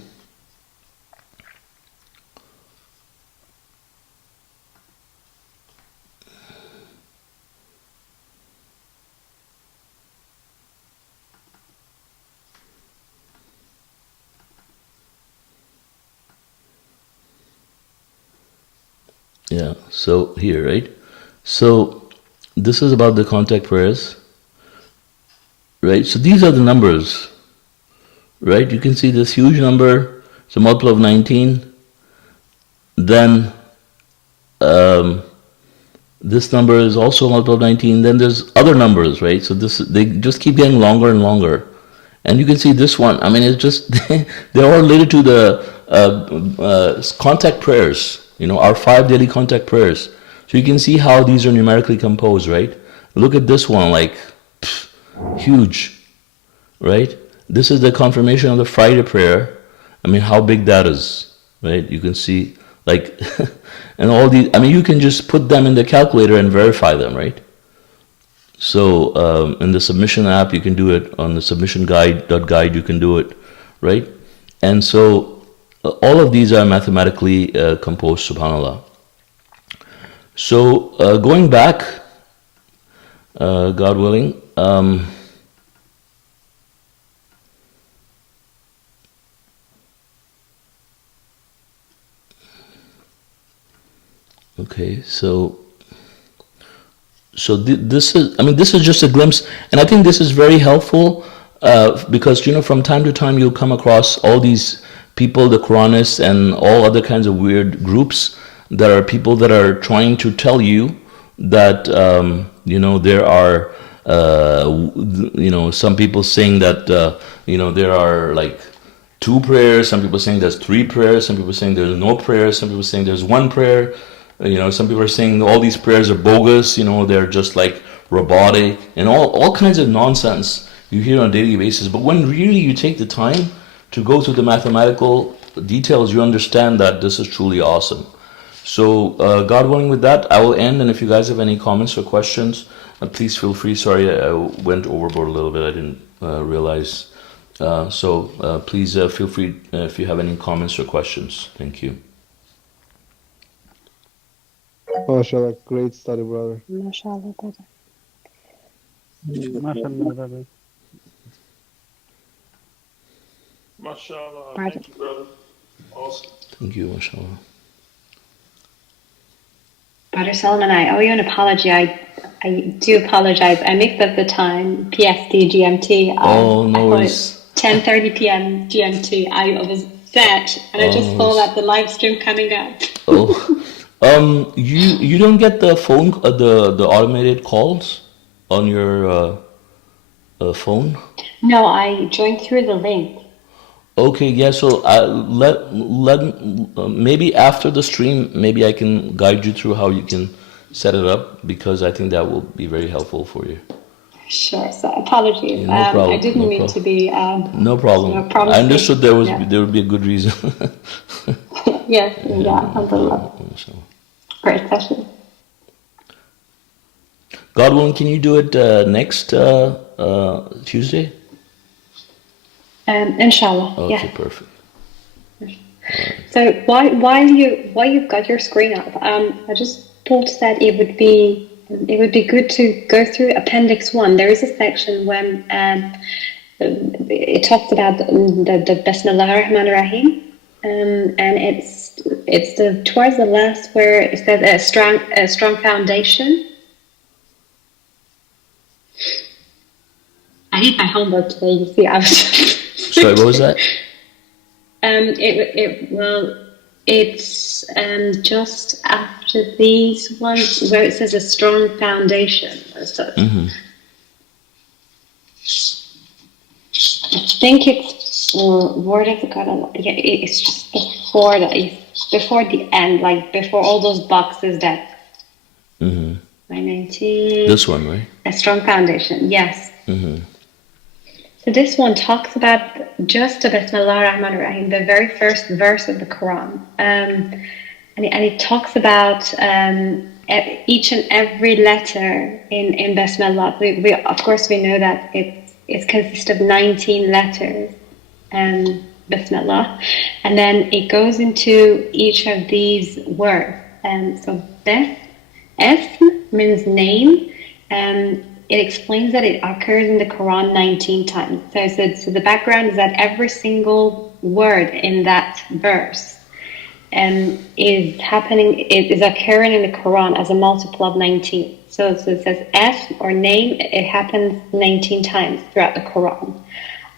so here, right? So this is about the contact prayers, right? So these are the numbers, right? You can see this huge number, it's a multiple of 19. Then this number is also a multiple of 19. Then there's other numbers, right? So they just keep getting longer and longer. And you can see this one, I mean, it's just, they're all related to the contact prayers, our 5 daily contact prayers. So you can see how these are numerically composed, right? Look at this one, like, huge, right? This is the confirmation of the Friday prayer. I mean, how big that is, right? You can see, like, and all these, I mean, you can just put them in the calculator and verify them, right? So in the submission app, you can do it. On the submission guide, you can do it, right? And so all of these are mathematically composed, subhanAllah. So going back, God willing, okay, so this is, I mean, this is just a glimpse, and I think this is very helpful because, from time to time you'll come across all these people, the Quranists and all other kinds of weird groups that are people that are trying to tell you that, there are, some people saying that, there are like 2 prayers, some people saying there's 3 prayers, some people saying there's no prayers, some people saying there's 1 prayer. Some people are saying all these prayers are bogus, they're just like robotic and all kinds of nonsense you hear on a daily basis. But when really you take the time to go through the mathematical details, you understand that this is truly awesome. So God willing, with that, I will end. And if you guys have any comments or questions, please feel free. Sorry, I went overboard a little bit. I didn't realize. So please feel free if you have any comments or questions. Thank you. MashaAllah, great study, brother. MashaAllah, brother. MashaAllah, brother. MashaAllah. Brother. Thank you, brother. Awesome. Thank you, mashallah. Brother Salman, I owe you an apology. I do apologize. I mixed up the time, PST, GMT. Oh, no I thought worries. 10:30 p.m. GMT. I was set, and I just saw that the live stream coming up. You don't get the phone, the automated calls on your phone? No, I joined through the link. Okay, yeah. So maybe after the stream, maybe I can guide you through how you can set it up, because I think that will be very helpful for you. Sure. So apologies. Yeah, no problem. I didn't mean to be. No problem. I understood there would be a good reason. Yes. Yeah. Alhamdulillah. Great session. God willing, can you do it next Tuesday? Inshallah. Okay, Yeah. perfect. So while you've got your screen up, I just thought that it would be good to go through Appendix 1. There is a section when it talks about the Bismillah ar-Rahman ar-Rahim, and it's towards the last where it says a strong foundation. I did my homework today. You see, I was. Sorry, what was that? It's just after these ones where it says a strong foundation or such. Mm-hmm. I think it's word of God. Yeah, it's just before the end, like before all those boxes that. Mm-hmm. 19. This one, right? A strong foundation. Yes. Mm-hmm. So this one talks about just the Bismillah ar-Rahman ar-Rahim, the very first verse of the Quran. And it talks about each and every letter in Bismillah. We of course we know that it consists of 19 letters, Bismillah, and then it goes into each of these words. So Ism means name. It explains that it occurs in the Quran 19 times. So the background is that every single word in that verse is occurring in the Quran as a multiple of 19. So it says S or name, it happens 19 times throughout the Quran.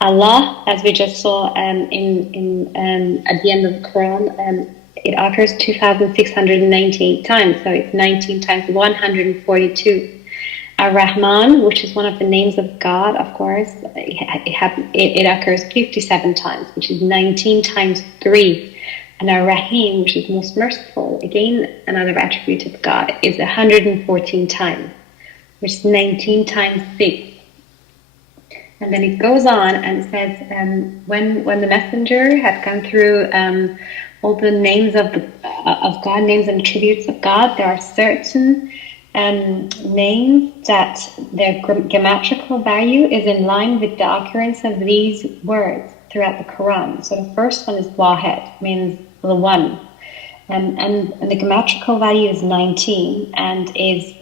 Allah, as we just saw at the end of the Quran, it occurs 2,698 times. So it's 19 times 142. Ar-Rahman, which is one of the names of God, of course, it occurs 57 times, which is 19 times 3. And Ar-Rahim, which is most merciful, again, another attribute of God, is 114 times, which is 19 times 6. And then it goes on and says, when the messenger had gone through all the names of God, names and attributes of God, there are certain names that their grammatical value is in line with the occurrence of these words throughout the Quran. So the first one is Wahed, means the one, and the grammatical value is 19 and is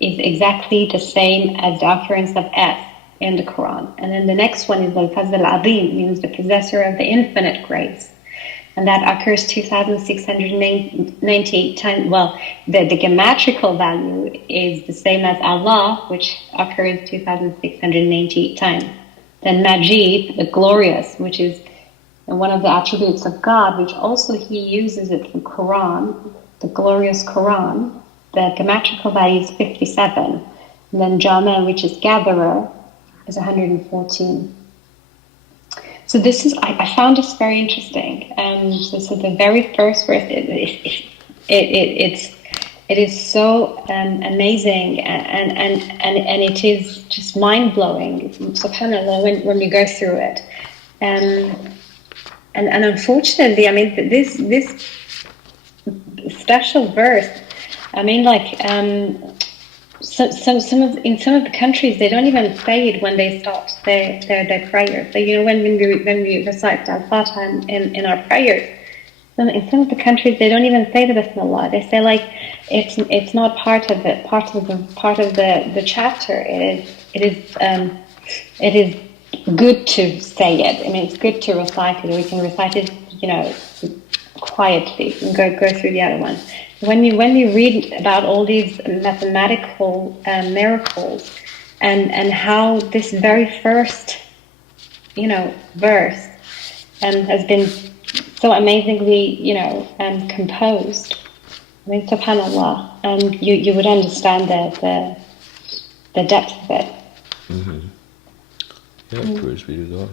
exactly the same as the occurrence of S in the Quran. And then the next one is Al-Fazl al-Azim, means the possessor of the infinite grace. And that occurs 2,698 times. Well, the grammatical value is the same as Allah, which occurs 2,698 times. Then Majid, the glorious, which is one of the attributes of God, which also he uses it for Quran, the glorious Quran. The grammatical value is 57. And then Jama, which is gatherer, is 114. So this is, I found this very interesting. So the very first verse, it is so amazing, and it is just mind blowing. Subhanallah, when you go through it, and unfortunately, I mean this special verse, I mean in some of the countries they don't even say it when they start their prayers. So when we recite Al-Fatiha in our prayers, in some of the countries they don't even say the Bismillah. They say it's not part of it, part of the chapter. It is good to say it. I mean, it's good to recite it. We can recite it, quietly and go through the other one. When you read about all these mathematical miracles and how this very first verse has been so amazingly composed, I mean, subhanallah, and you would understand the depth of it. Mm-hmm. Yeah, praise be to God.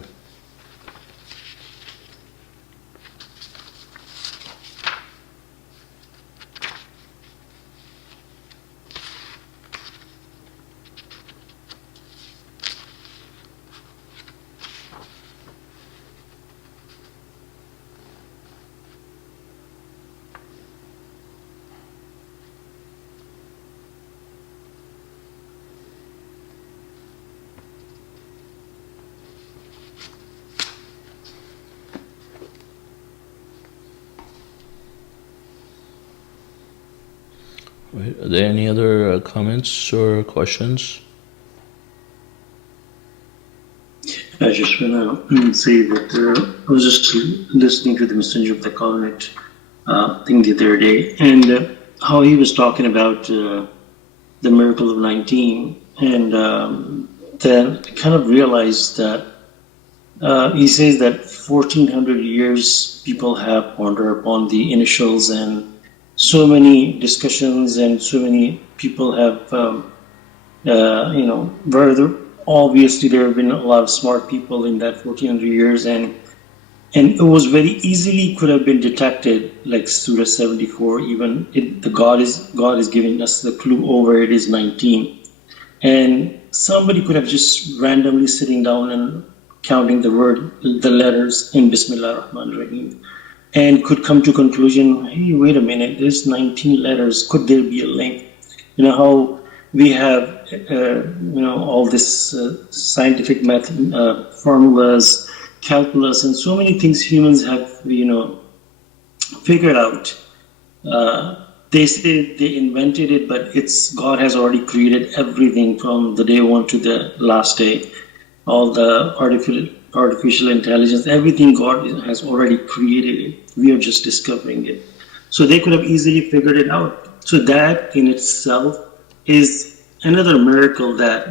Right. Are there any other comments or questions? I just want to say that I was just listening to the Messenger of the Covenant thing the other day, and how he was talking about the miracle of 19, and then I kind of realized that he says that 1400 years people have pondered upon the initials, and so many discussions and so many people have obviously there have been a lot of smart people in that 1400 years, and it was very easily could have been detected, like Surah 74. Even the God is giving us the clue over it is 19, and somebody could have just randomly sitting down and counting the letters in Bismillah Rahman Rahim, and could come to conclusion, hey, wait a minute, there's 19 letters. Could there be a link? You know how we have, all this scientific method, formulas, calculus, and so many things humans have, figured out. They say they invented it, but God has already created everything from the day one to the last day. All the artificial intelligence, everything God has already created it. We are just discovering it. So they could have easily figured it out. So that in itself is another miracle that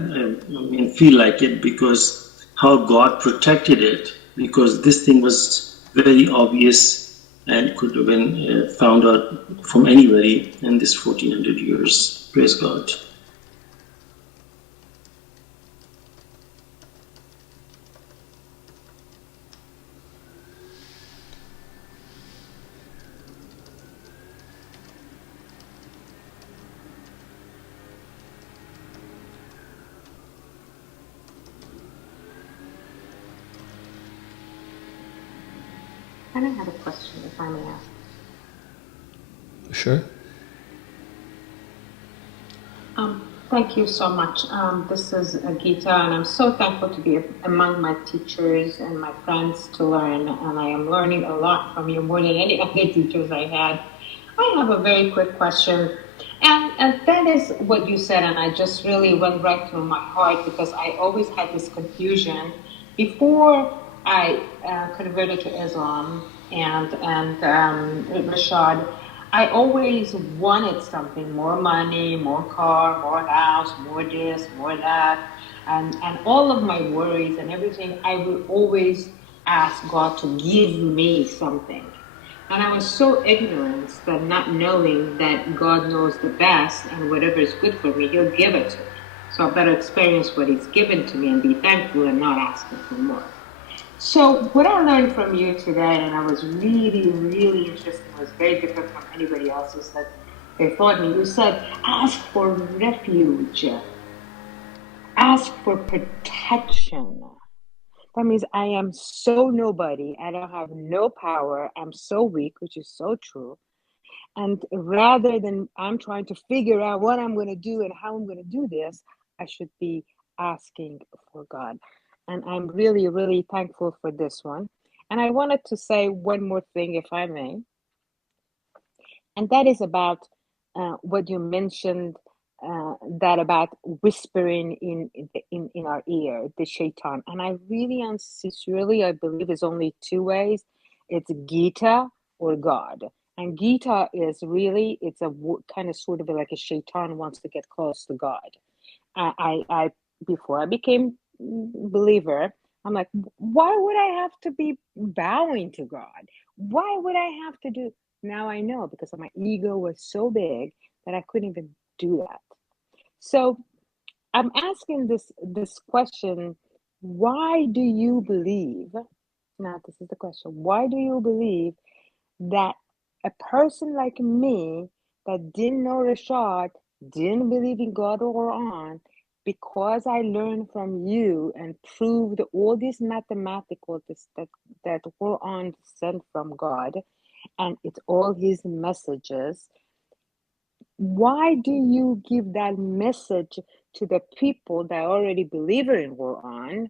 feel like it, because how God protected it, because this thing was very obvious and could have been found out from anybody in this 1400 years. Praise God. And I have a question, if I may ask. Sure. Thank you so much. This is Gita, and I'm so thankful to be among my teachers and my friends to learn. And I am learning a lot from you, more than any other teachers I had. I have a very quick question, and that is what you said, and I just really went right through my heart, because I always had this confusion before I converted to Islam and Rashad. I always wanted something, more money, more car, more house, more this, more that. And all of my worries and everything, I would always ask God to give me something. And I was so ignorant that not knowing that God knows the best and whatever is good for me, He'll give it to me. So I better experience what He's given to me and be thankful and not asking for more. So what I learned from you today, and I was really, really interested, it was very different from anybody else's that they thought me. You said, ask for refuge, ask for protection. That means I am so nobody. I don't have no power. I'm so weak, which is so true. And rather than I'm trying to figure out what I'm going to do and how I'm going to do this, I should be asking for God. And I'm really, really thankful for this one. And I wanted to say one more thing, if I may. And that is about what you mentioned, that about whispering in our ear, the shaitan. And I really and sincerely, I believe is only two ways. It's Gita or God. And Gita is really, it's a kind of sort of like a shaitan wants to get close to God. I before I became believer, I'm like, why would I have to be bowing to God? Why would I have to do? Now I know, because my ego was so big that I couldn't even do that. So I'm asking this question: why do you believe? Now this is the question: why do you believe that a person like me that didn't know Rashad, didn't believe in God or on, because I learned from you and proved all these mathematical that Quran sent from God, and it's all His messages. Why do you give that message to the people that already believe in Quran,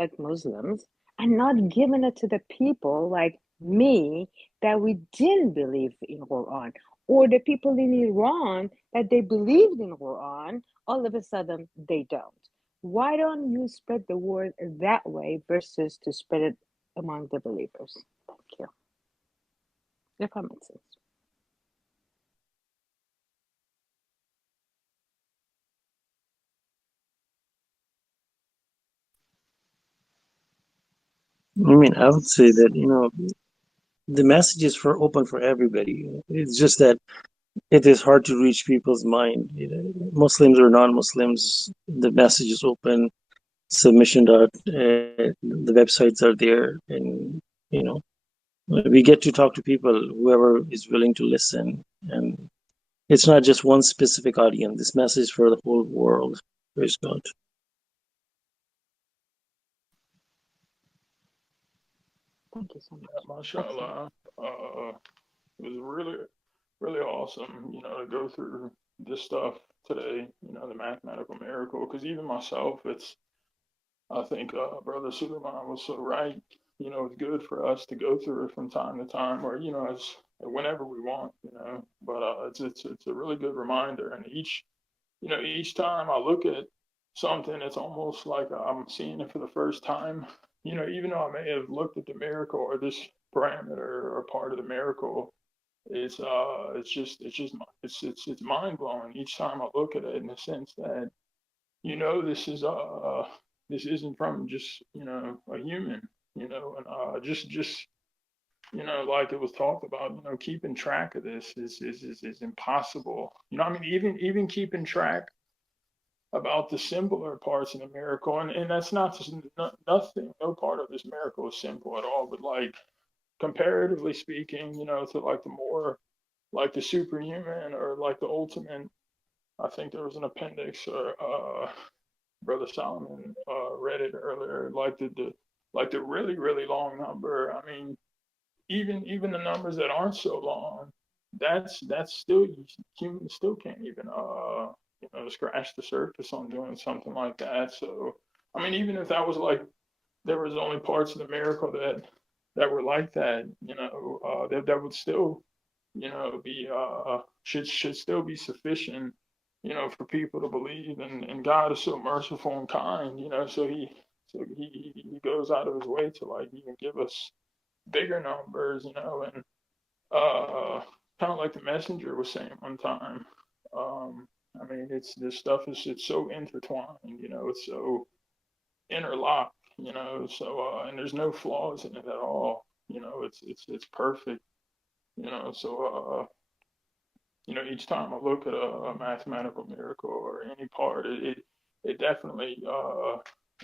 like Muslims, and not giving it to the people like me that we didn't believe in Quran? or the people in Iran that they believed in Quran, all of a sudden they don't. Why don't you spread the word that way versus to spread it among the believers? Thank you. If that makes sense. I mean, I would say that, the message is for open for everybody. It's just that it is hard to reach people's mind. Muslims or non-Muslims, the message is open. Submission dot the websites are there, and you know we get to talk to people, whoever is willing to listen, and it's not just one specific audience. This message is for the whole world. Praise God. Thank you so much. Yeah, Excellent. mashallah. It was really, really awesome, to go through this stuff today, the mathematical miracle. Because even myself, I think Brother Suleman was so right. It's good for us to go through it from time to time, or as whenever we want. But it's a really good reminder, and each time I look at something, it's almost like I'm seeing it for the first time. Even though I may have looked at the miracle or this parameter or part of the miracle, it's mind blowing each time I look at it, in the sense that this isn't from just a human, and just like it was talked about, keeping track of this is impossible. I mean, even keeping track about the simpler parts of the miracle, and that's not just nothing. No part of this miracle is simple at all. But like comparatively speaking, to like the more like the superhuman or like the ultimate. I think there was an appendix, or Brother Solomon read it earlier. Like the really really long number. I mean, even the numbers that aren't so long, that's still, humans still can't even scratch the surface on doing something like that. So I mean, even if that was like there was only parts of the miracle that were like that, that would still be should still be sufficient, for people to believe. And God is so merciful and kind, so he goes out of his way to like even give us bigger numbers, and uh, kind of like the messenger was saying one time. I mean, this stuff it's so intertwined, it's so interlocked, so and there's no flaws in it at all. It's perfect, so each time I look at a mathematical miracle or any part, it definitely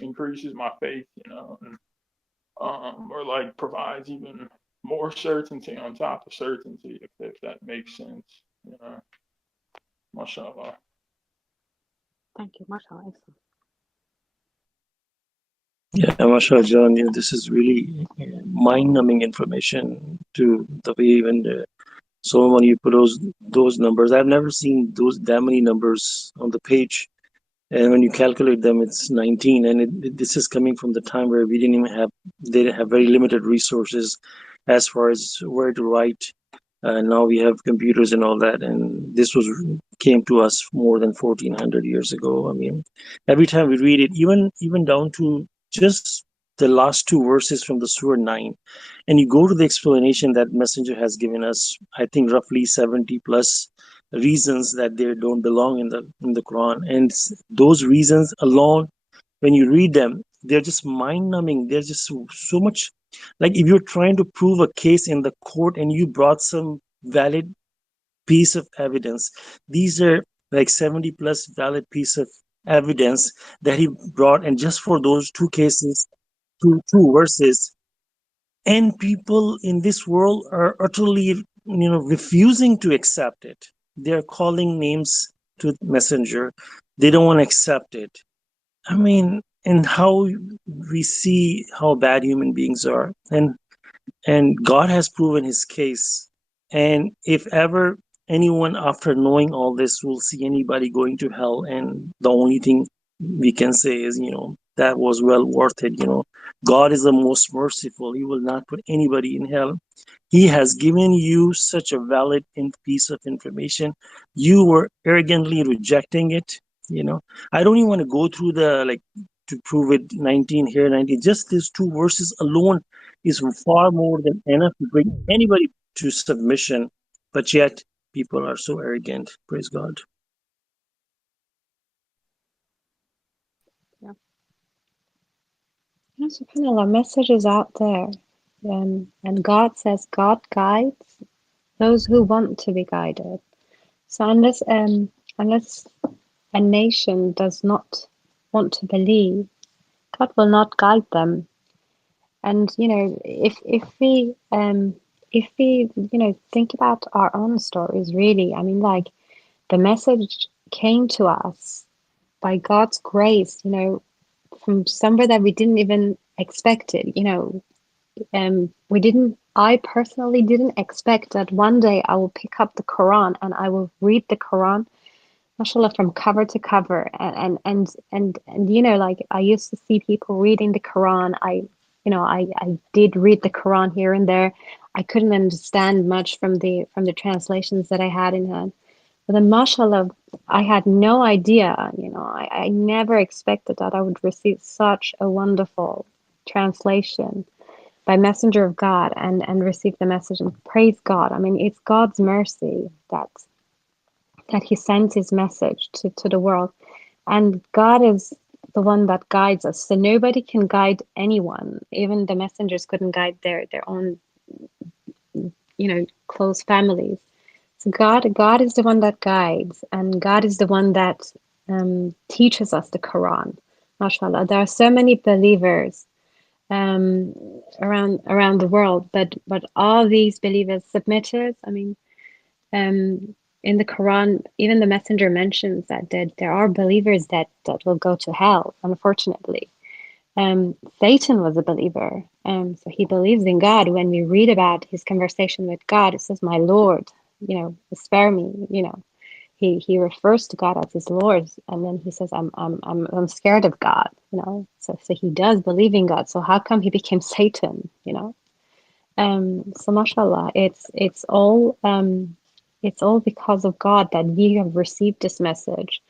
increases my faith, and or like provides even more certainty on top of certainty, if that makes sense. Mashallah. Thank you, Marshall. Excellent. Yeah, mashallah, John. This is really mind-numbing information. To the way even so when you put those numbers, I've never seen those that many numbers on the page. And when you calculate them, it's 19. And this is coming from the time where we didn't even have, they have very limited resources as far as where to write. Now we have computers and all that. And this came to us more than 1400 years ago. I mean, every time we read it, even down to just the last two verses from the Surah 9, and you go to the explanation that Messenger has given us, I think roughly 70 plus reasons that they don't belong in the Quran. And those reasons alone, when you read them, they're just mind-numbing. They're just so much, like if you're trying to prove a case in the court and you brought some valid piece of evidence. These are like 70 plus valid piece of evidence that he brought, and just for those two cases, two verses, and people in this world are utterly refusing to accept it. They're calling names to messenger. They don't want to accept it. I mean, and how we see how bad human beings are, and God has proven his case. And if ever anyone after knowing all this will see anybody going to hell, and the only thing we can say is, that was well worth it. God is the most merciful. He will not put anybody in hell. He has given you such a valid piece of information. You were arrogantly rejecting it. You know, I don't even want to go through the like to prove it 19 here, 19. Just these two verses alone is far more than enough to bring anybody to submission. But yet, people are so arrogant. Praise God. Yeah. You know, subhanAllah, message is out there. And God says God guides those who want to be guided. So unless a nation does not want to believe, God will not guide them. And you know, if we think about our own stories, really, I mean, like the message came to us by God's grace, you know, from somewhere that we didn't even expect it. You know, we didn't. I personally didn't expect that one day I will pick up the Quran and I will read the Quran, mashallah, from cover to cover. And you know, like I used to see people reading the Quran. I did read the Quran here and there. I couldn't understand much from the translations that I had in hand. But then, mashallah, I had no idea. You know, I never expected that I would receive such a wonderful translation by messenger of God and receive the message and praise God. I mean, it's God's mercy that he sent his message to the world. And God is the one that guides us. So nobody can guide anyone. Even the messengers couldn't guide their own, you know, close families. So God is the one that guides, and God is the one that teaches us the Quran. MashaAllah. There are so many believers around the world, but all these believers submitted. I mean, in the Quran, even the messenger mentions that there are believers that will go to hell, unfortunately. Satan was a believer, so he believes in God. When we read about his conversation with God, it says, "My Lord, you know, spare me." You know, he refers to God as his Lord, and then he says, I'm scared of God." You know, so he does believe in God. So how come he became Satan? You know, so mashallah, it's all because of God that we have received this message,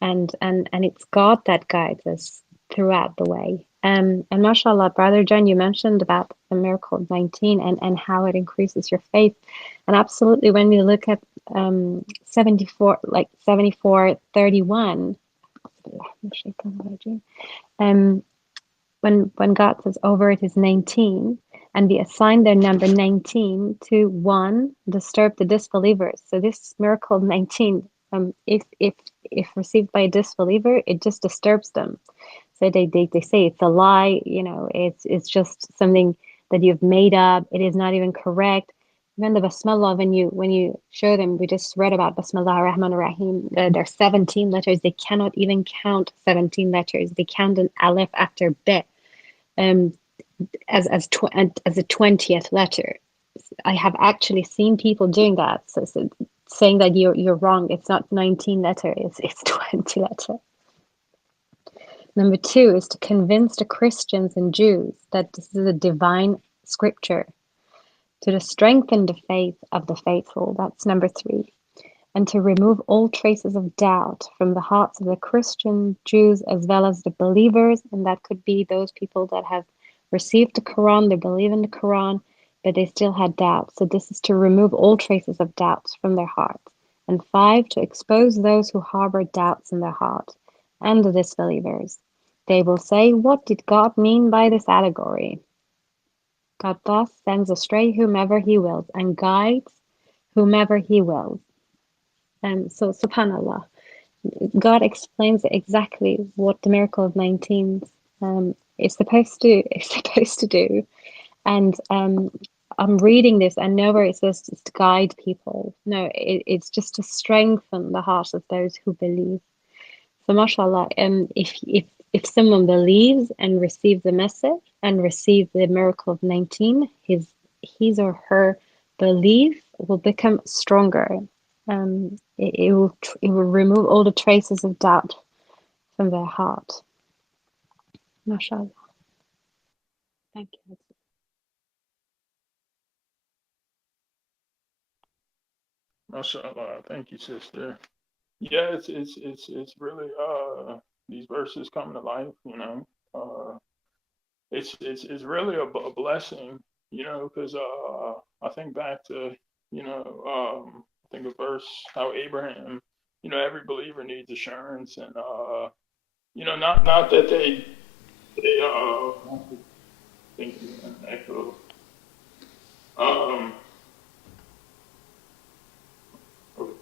and it's God that guides us throughout the way. And mashallah, Brother John, you mentioned about the miracle of 19 and how it increases your faith. And absolutely, when we look at 74, like 74:31, when God says over it is 19, and we assign their number 19 to one, disturb the disbelievers. So this miracle of 19, if received by a disbeliever, it just disturbs them. So they say it's a lie, you know, it's just something that you've made up. It is not even correct. Even the Basmallah, when you show them, we just read about Basmallah Rahman Rahim. There are 17 letters. They cannot even count 17 letters. They count an aleph after bet um, as as a 20th letter. I have actually seen people doing that. So saying that you're wrong. It's not 19 letter. It's 20 letter. Number two is to convince the Christians and Jews that this is a divine scripture, to strengthen the faith of the faithful. That's number three. And to remove all traces of doubt from the hearts of the Christian Jews as well as the believers. And that could be those people that have received the Quran, they believe in the Quran, but they still had doubts. So this is to remove all traces of doubts from their hearts. And five, to expose those who harbor doubts in their heart and the disbelievers. They will say, "What did God mean by this allegory?" God thus sends astray whomever he wills and guides whomever he wills. So subhanallah, God explains exactly what the miracle of 19 is supposed to do. And I'm reading this and nowhere it says to guide people. No, it's just to strengthen the hearts of those who believe. So mashallah, if someone believes and receives the message and receives the miracle of 19, his or her belief will become stronger. It will remove all the traces of doubt from their heart. Mashallah. Thank you. Mashallah. Thank you, sister. Yeah, it's really these verses come to life. It's really a blessing. Because I think back to I think a verse how Abraham, every believer needs assurance, and not that they thinking an echo. Um,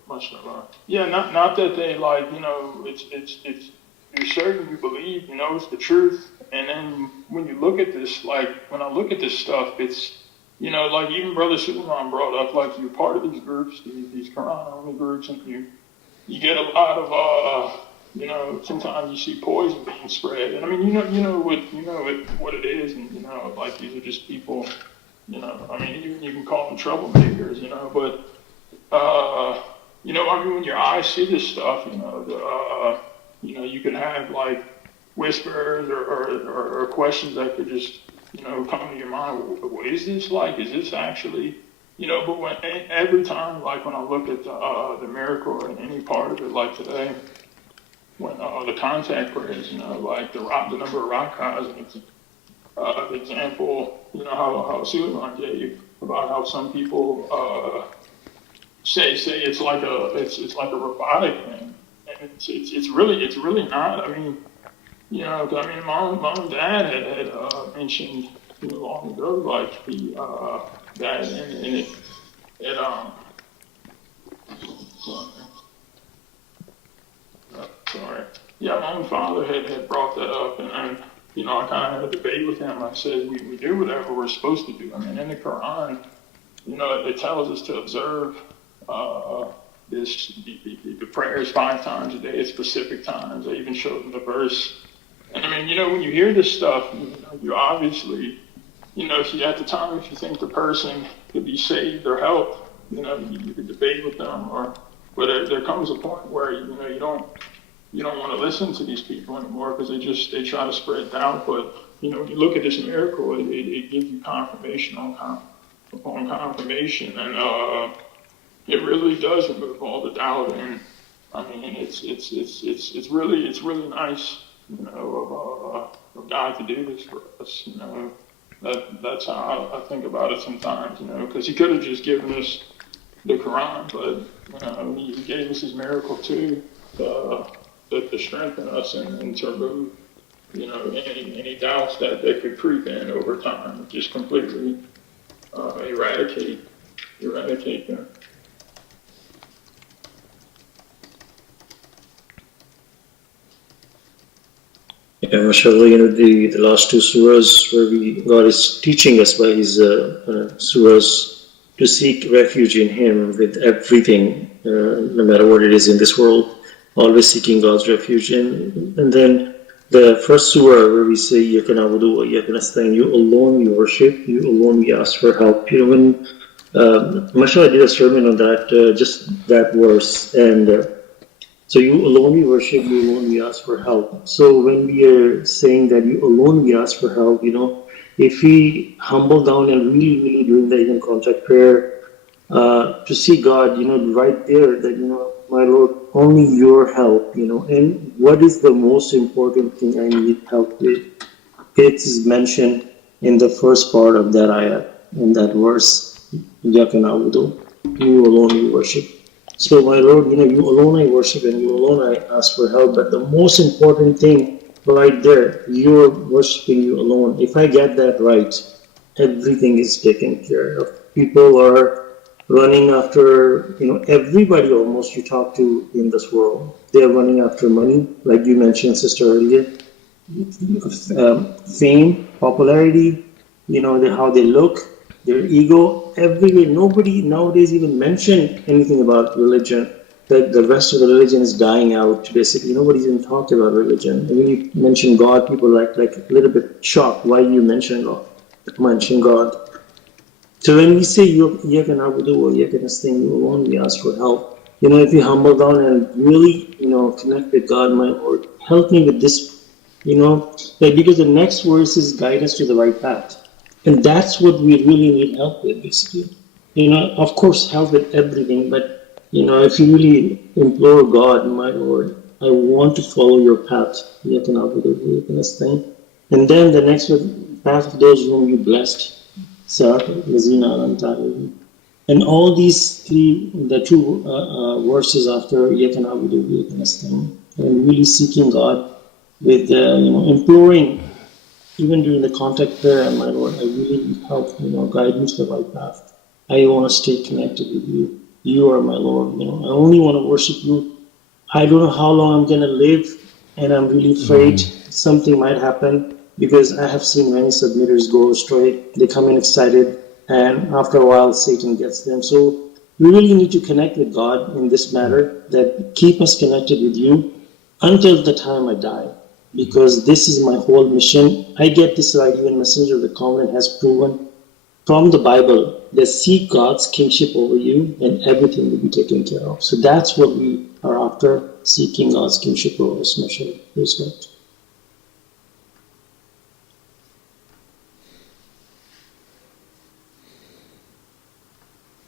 Mashallah. Yeah, not that they like, it's you're certain you believe, it's the truth. And then when you look at this, like when I look at this stuff, it's like even Brother Suleman brought up, like you're part of these groups, these Quran only groups, and you get a lot of sometimes you see poison being spread. And I mean what it is, and like these are just people, I mean you can call them troublemakers, but I mean, when your eyes see this stuff, you can have like whispers or questions that could just, come to your mind. What is this like? Is this actually, but every time, like when I look at the miracle in any part of it, like today, when the contact prayers, like the number of rakahs, and the example, how Suleman gave about how some people, say it's like a robotic thing, and it's really not. I mean, mom and dad had mentioned long ago, like the that and it sorry, yeah, mom and father had brought that up, and I kind of had a debate with him. I said we do whatever we're supposed to do. I mean, in the Quran, it tells us to observe the prayers 5 times a day at specific times. I even showed them the verse. And I mean, when you hear this stuff, you obviously, if at the time, if you think the person could be saved or helped, you could debate with them, but there comes a point where, you don't want to listen to these people anymore because they try to spread doubt. But, when you look at this miracle, it gives you confirmation upon confirmation. And, it really does remove all the doubt, and I mean it's really nice, of God to do this for us. That's how I think about it sometimes, because He could have just given us the Quran, but He gave us His miracle too, to strengthen us and to remove any doubts that could creep in over time, just completely eradicate them. Yeah, mashallah, the last 2 surahs where God is teaching us by His surahs to seek refuge in Him with everything, no matter what it is in this world, always seeking God's refuge. And then the first surah where we say, "Iyyaka na'budu wa iyyaka nasta'in," you alone we worship, you alone we ask for help. When mashallah, I did a sermon on that, just that verse, and so you alone we worship, you alone we ask for help. So when we are saying that you alone we ask for help, if we humble down and really doing the even contact prayer, to see God, right there, that, my Lord, only your help, and what is the most important thing I need help with? It is mentioned in the first part of that ayah, in that verse, "Iyyaka na'budu," you alone we worship. So, my Lord, you alone I worship and you alone I ask for help. But the most important thing right there, you're worshiping you alone. If I get that right, everything is taken care of. People are running after, everybody almost you talk to in this world. They're running after money, like you mentioned, sister, earlier. Fame, popularity, how they look, their ego, everywhere. Nobody nowadays even mention anything about religion. That the rest of the religion is dying out. Basically, nobody's even talking about religion. And when you mention God, people are like a little bit shocked. Why you mention God? So when we say "Iyyaka na'budu wa iyyaka nasta'in," you alone we ask for help. If you humble down and really, connect with God, my Lord, help me with this. Because the next verse is guidance to the right path. And that's what we really need help with, basically. Of course, help with everything, but if you really implore God, my Lord, I want to follow your path, yet another this thing. And then the next path of those whom you blessed, Sirat Lazina and and all these the two verses after yet another this thing, and really seeking God with, imploring, even during the contact prayer, my Lord, I really need help, guide me to the right path. I want to stay connected with you. You are my Lord, I only want to worship you. I don't know how long I'm going to live, and I'm really afraid something might happen because I have seen many submitters go astray. They come in excited, and after a while, Satan gets them. So we really need to connect with God in this matter, that keep us connected with you until the time I die, because this is my whole mission. I get this right, even Messenger of the Covenant has proven from the Bible that seek God's kingship over you and everything will be taken care of. So that's what we are after, seeking God's kingship over us, Mashallah. Respect.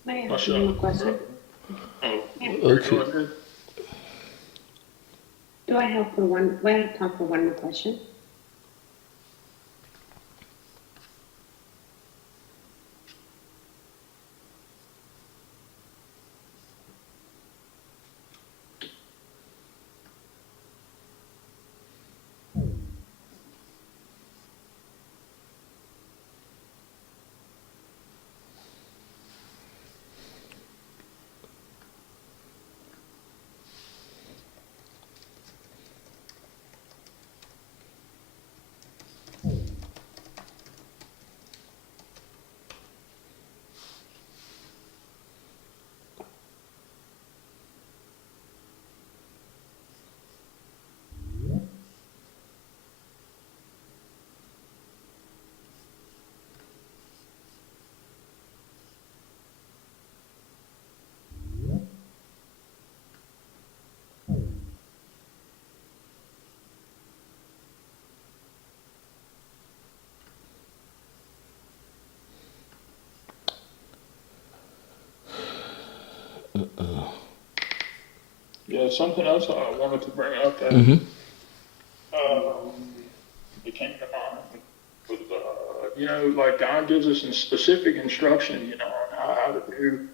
May I ask one more question? Okay. Do I have time for one more question? Yeah, something else I wanted to bring up that it came to mind was, like God gives us some specific instruction, on how to do,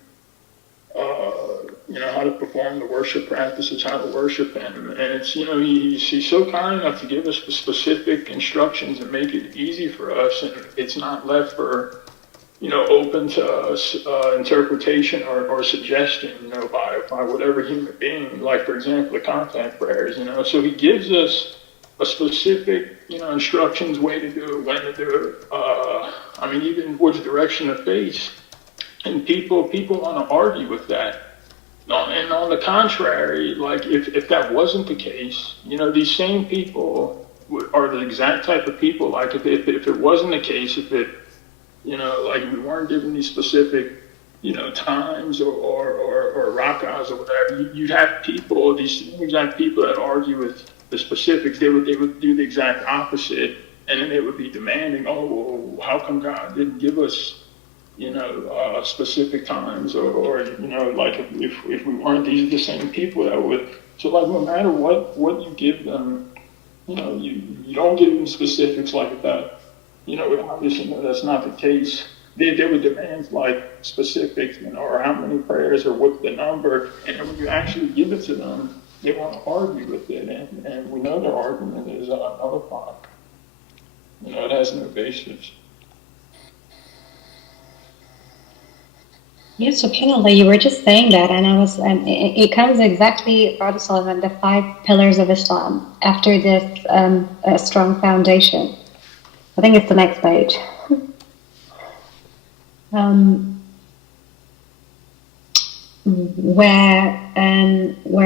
how to perform the worship practices, how to worship Him. And it's, he's so kind enough to give us the specific instructions and make it easy for us. And it's not left for, open to interpretation or suggestion, by whatever human being. Like, for example, the contact prayers, So He gives us a specific, instructions, way to do it, when to do it. Even which direction to face. And people want to argue with that. And on the contrary, like if that wasn't the case, these same people are the exact type of people. Like if it wasn't the case, if it, like we weren't given these specific, times or rakahs or whatever, you'd have people, these exact people that argue with the specifics. They would do the exact opposite, and then they would be demanding, oh, well, how come God didn't give us, specific times, or like if we weren't, these are the same people that would. So like no matter what you give them, you don't give them specifics like that. Obviously that's not the case. They would demand like specifics, or how many prayers or what's the number, and then when you actually give it to them, they want to argue with it, and we know their argument is nullified. It has no basis. Yes, subhanAllah, you were just saying that, and it comes exactly, Brother Suleman, the 5 pillars of Islam after this a strong foundation. I think it's the next page. Where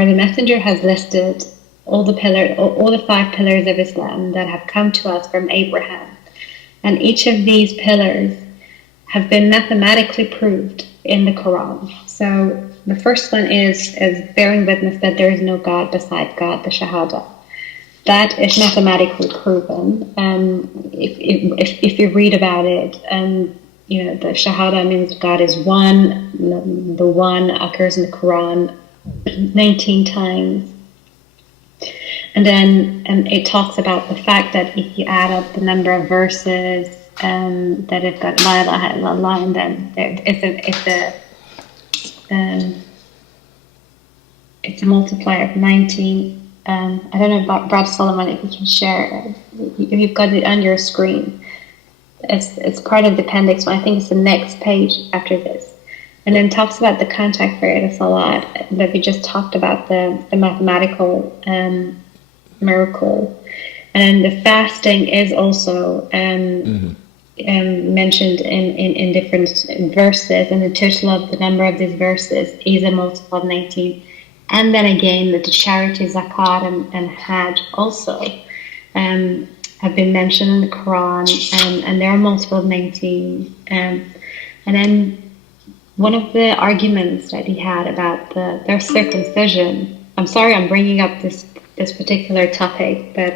the Messenger has listed all the 5 pillars of Islam that have come to us from Abraham, and each of these pillars have been mathematically proved in the Quran. So the first one is bearing witness that there is no God beside God, the Shahada. That is mathematically proven. If you read about it, the Shahada means God is one. The one occurs in the Quran 19 times. And it talks about the fact that if you add up the number of verses that have got La ilaha illallah, and then it's a multiplier of 19. I don't know about Brad Suleman, if you can share. You've got it on your screen. It's part of the appendix, but I think it's the next page after this. And then talks about the contact period of Salat that we just talked about, the mathematical miracle. And the fasting is also mentioned in different verses, and the total of the number of these verses is a multiple of 19. And then again, the charity, zakat, and hajj also have been mentioned in the Quran, and there are multiple of 19. And then one of the arguments that he had about their circumcision, I'm sorry I'm bringing up this particular topic, but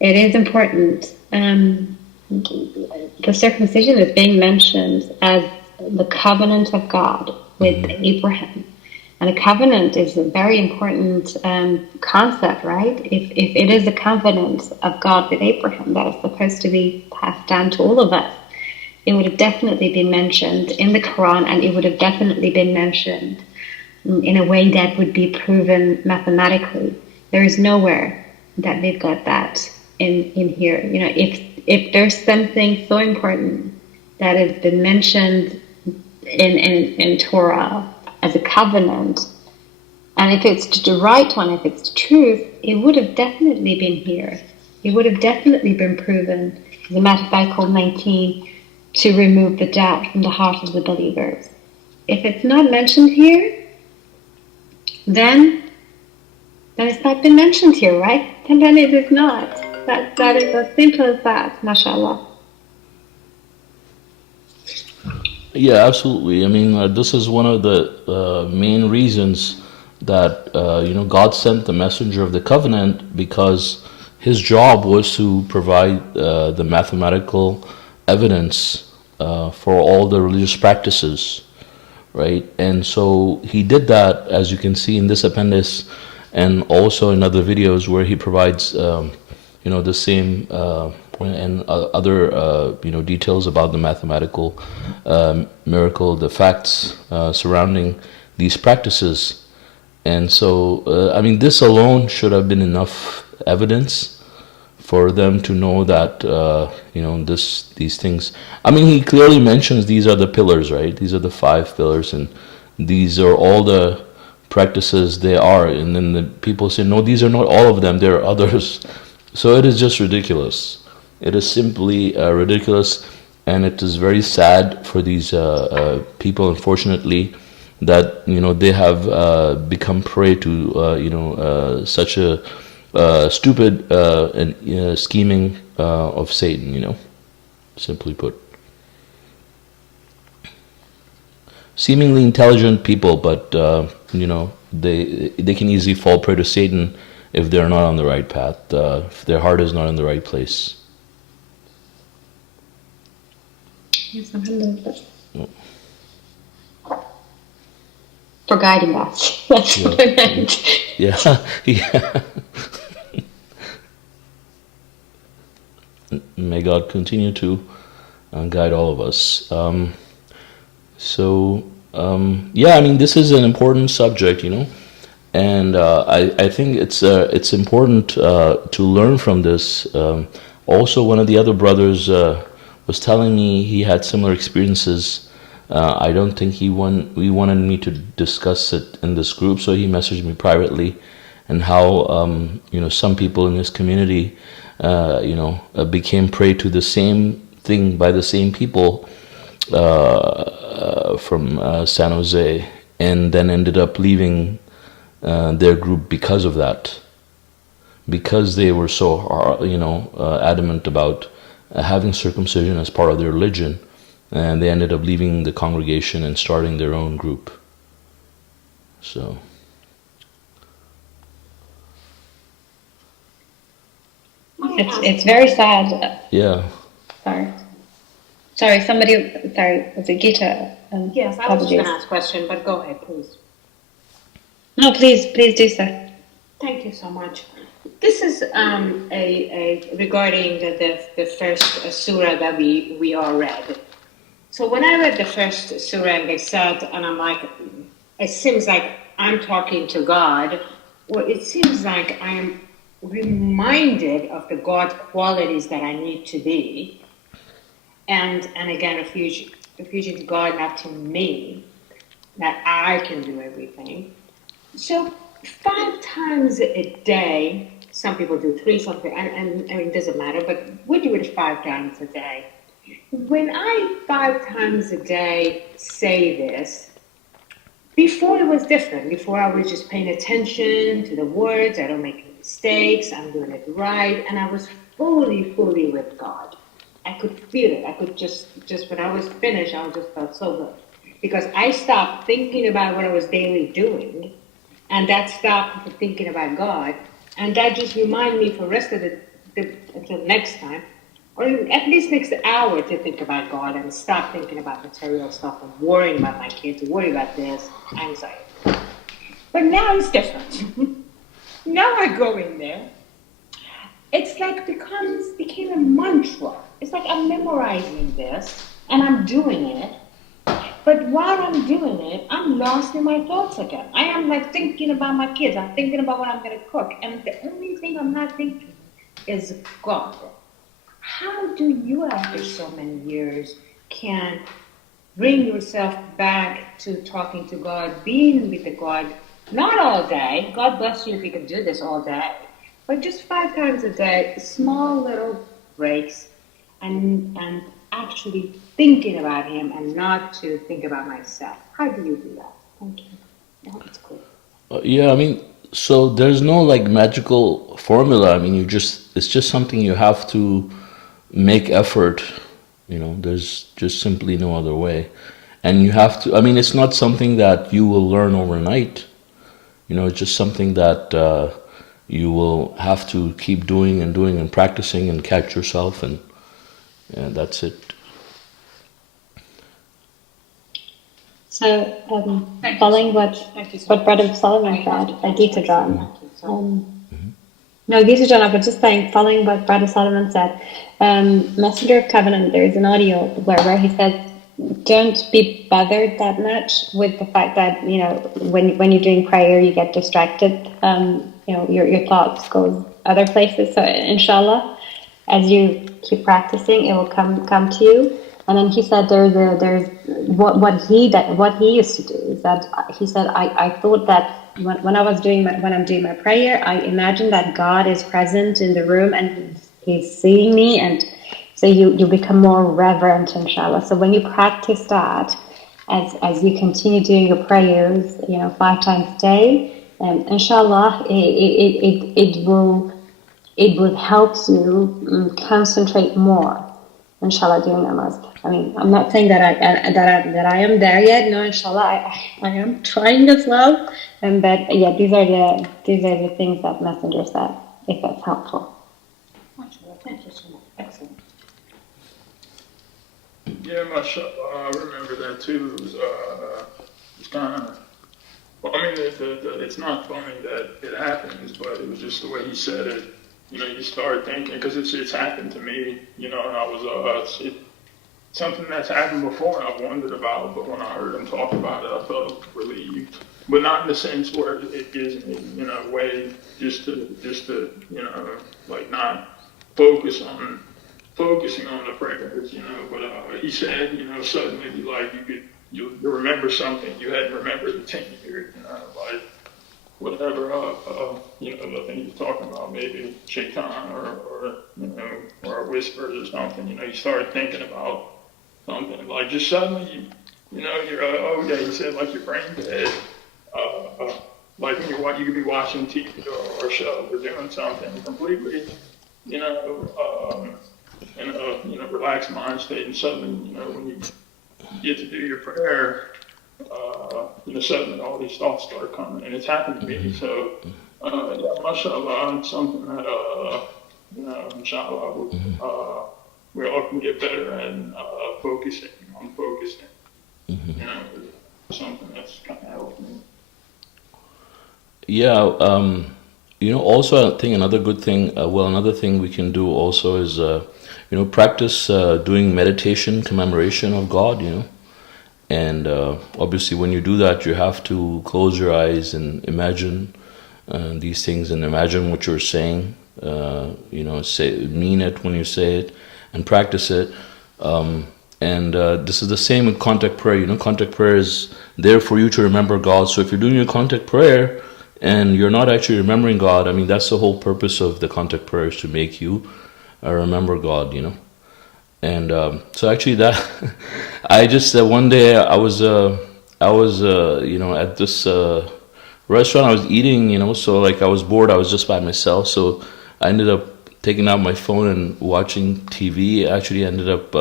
it is important. The circumcision is being mentioned as the covenant of God with Abraham. And a covenant is a very important concept, right? If it is a covenant of God with Abraham that is supposed to be passed down to all of us, it would have definitely been mentioned in the Quran, and it would have definitely been mentioned in a way that would be proven mathematically. There is nowhere that we've got that in here. If there's something so important that has been mentioned in Torah as a covenant, and if it's the right one, if it's the truth, it would have definitely been here. It would have definitely been proven as a mathematical 19 to remove the doubt from the heart of the believers. If it's not mentioned here, then it's not been mentioned here, right? And then it is not. That is as simple as that, mashallah. Yeah, absolutely. I mean, this is one of the main reasons that God sent the messenger of the covenant, because his job was to provide the mathematical evidence for all the religious practices, right? And so he did that, as you can see in this appendix, and also in other videos where he provides the same and other details about the mathematical miracle, the facts surrounding these practices. And so this alone should have been enough evidence for them to know that these things. He clearly mentions these are the pillars, right? These are the 5 pillars, and these are all the practices they are. And then the people say, no, these are not all of them, there are others. So it is just ridiculous. It is simply ridiculous, and it is very sad for these people, unfortunately, that they have become prey to such a stupid and scheming of Satan. Simply put, seemingly intelligent people, but they can easily fall prey to Satan if they're not on the right path, if their heart is not in the right place. Yes, alhamdulillah. For guiding us. That's what I meant. Yeah. May God continue to guide all of us. This is an important subject, and I think it's important to learn from this. Also, one of the other brothers was telling me he had similar experiences. I don't think he wanted me to discuss it in this group, so he messaged me privately, and how some people in his community became prey to the same thing by the same people from San Jose, and then ended up leaving their group because of that, because they were so adamant about having circumcision as part of their religion, and they ended up leaving the congregation and starting their own group. So it's very sad. yeah. Sorry. Sorry, was it Gita? Yes, I was just apologies. going to ask a question, but go ahead, please. No, please do so. Thank you so much. This is regarding the first surah that we all read. So when I read the first surah and they said, and I'm like, it seems like I'm talking to God, or it seems like I am reminded of the God qualities that I need to be, and again refusing to God, not to me, that I can do everything. So 5 times a day, some people do 3, something, and I mean, it doesn't matter, but we do it 5 times a day. When I 5 times a day say this, before it was different. Before I was just paying attention to the words, I don't make any mistakes, I'm doing it right, and I was fully with God. I could feel it. I could just when I was finished, I just felt so good. Because I stopped thinking about what I was daily doing, and that stopped thinking about God, and that just reminded me for the rest of until next time, or at least next hour, to think about God and stop thinking about material stuff and worrying about my kids, worrying about this, anxiety. But now it's different. Now I go in there, it's like became a mantra. It's like I'm memorizing this and I'm doing it. But while I'm doing it, I'm lost in my thoughts again. I am like thinking about my kids. I'm thinking about what I'm going to cook. And the only thing I'm not thinking is God. How do you, after so many years, can bring yourself back to talking to God, being with the God, not all day. God bless you if you can do this all day. But just 5 times a day, small little breaks, and actually thinking about Him and not to think about myself. How do you do that? Thank you. I hope it's clear. Yeah, I mean, so there's no like magical formula. I mean, it's just something you have to make effort. There's just simply no other way. And you have to, I mean, it's not something that you will learn overnight. It's just something that you will have to keep doing and practicing and catch yourself, and that's it. So, following what Brother Solomon said, Gita John. No, Gita John, I was just saying, following what Brother Solomon said, Messenger of Covenant, there is an audio where he says, don't be bothered that much with the fact that, when you're doing prayer, you get distracted. Your thoughts go other places. So, inshallah, as you keep practicing, it will come to you. And then he said there's what he used to do is that he said I thought that when I'm doing my prayer, I imagine that God is present in the room and he's seeing me, and so you become more reverent, inshallah. So when you practice that, as you continue doing your prayers, 5 times a day, inshallah, it will help you concentrate more. Inshallah, doing namaz. I mean, I'm not saying that I am there yet. No, inshallah, I am trying as well. But yeah, these are the things that Messenger said. If that's helpful. Thank you so much. Excellent. Yeah, mashallah, I remember that too. It was it's kind of, well, I mean, it's not funny that it happens, but it was just the way he said it. You start thinking, because it's happened to me, and I was, it's something that's happened before and I've wondered about, but when I heard him talk about it, I felt relieved. But not in the sense where it gives me, a way just to, like not focusing on the prayers, but he said, suddenly like you'll remember something you hadn't remembered in 10 years, like whatever, the thing you're talking about, maybe shaitan or whispers or something, you start thinking about something, like just suddenly, you're, he said, like your brain dead, like when you could be watching TV or a show or doing something completely, in a relaxed mind state, and suddenly, when you get to do your prayer, suddenly all these thoughts start coming, and it's happened to me. So, mashallah, it's something that, inshallah, we all can get better at focusing on focusing. Mhm. You know, something that's kind of helped me. Yeah, also I think another good thing, another thing we can do also is, practice doing meditation, commemoration of God, and obviously when you do that, you have to close your eyes and imagine these things and imagine what you're saying, mean it when you say it and practice it. And this is the same with contact prayer. Contact prayer is there for you to remember God. So if you're doing your contact prayer and you're not actually remembering God, I mean, that's the whole purpose of the contact prayer, is to make you remember God, And so actually that, I just, one day I was at this restaurant I was eating, so like I was bored, I was just by myself. So I ended up taking out my phone and watching TV. I actually ended up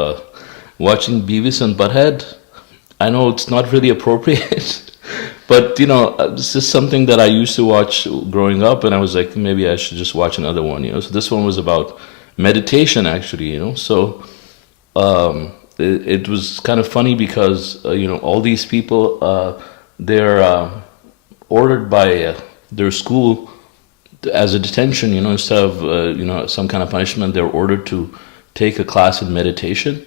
watching Beavis and Butthead. I know it's not really appropriate, but it's just something that I used to watch growing up, and I was like, maybe I should just watch another one. So this one was about meditation, actually. So it was kind of funny because all these people, they're ordered by their school as a detention. Instead of some kind of punishment, they're ordered to take a class in meditation.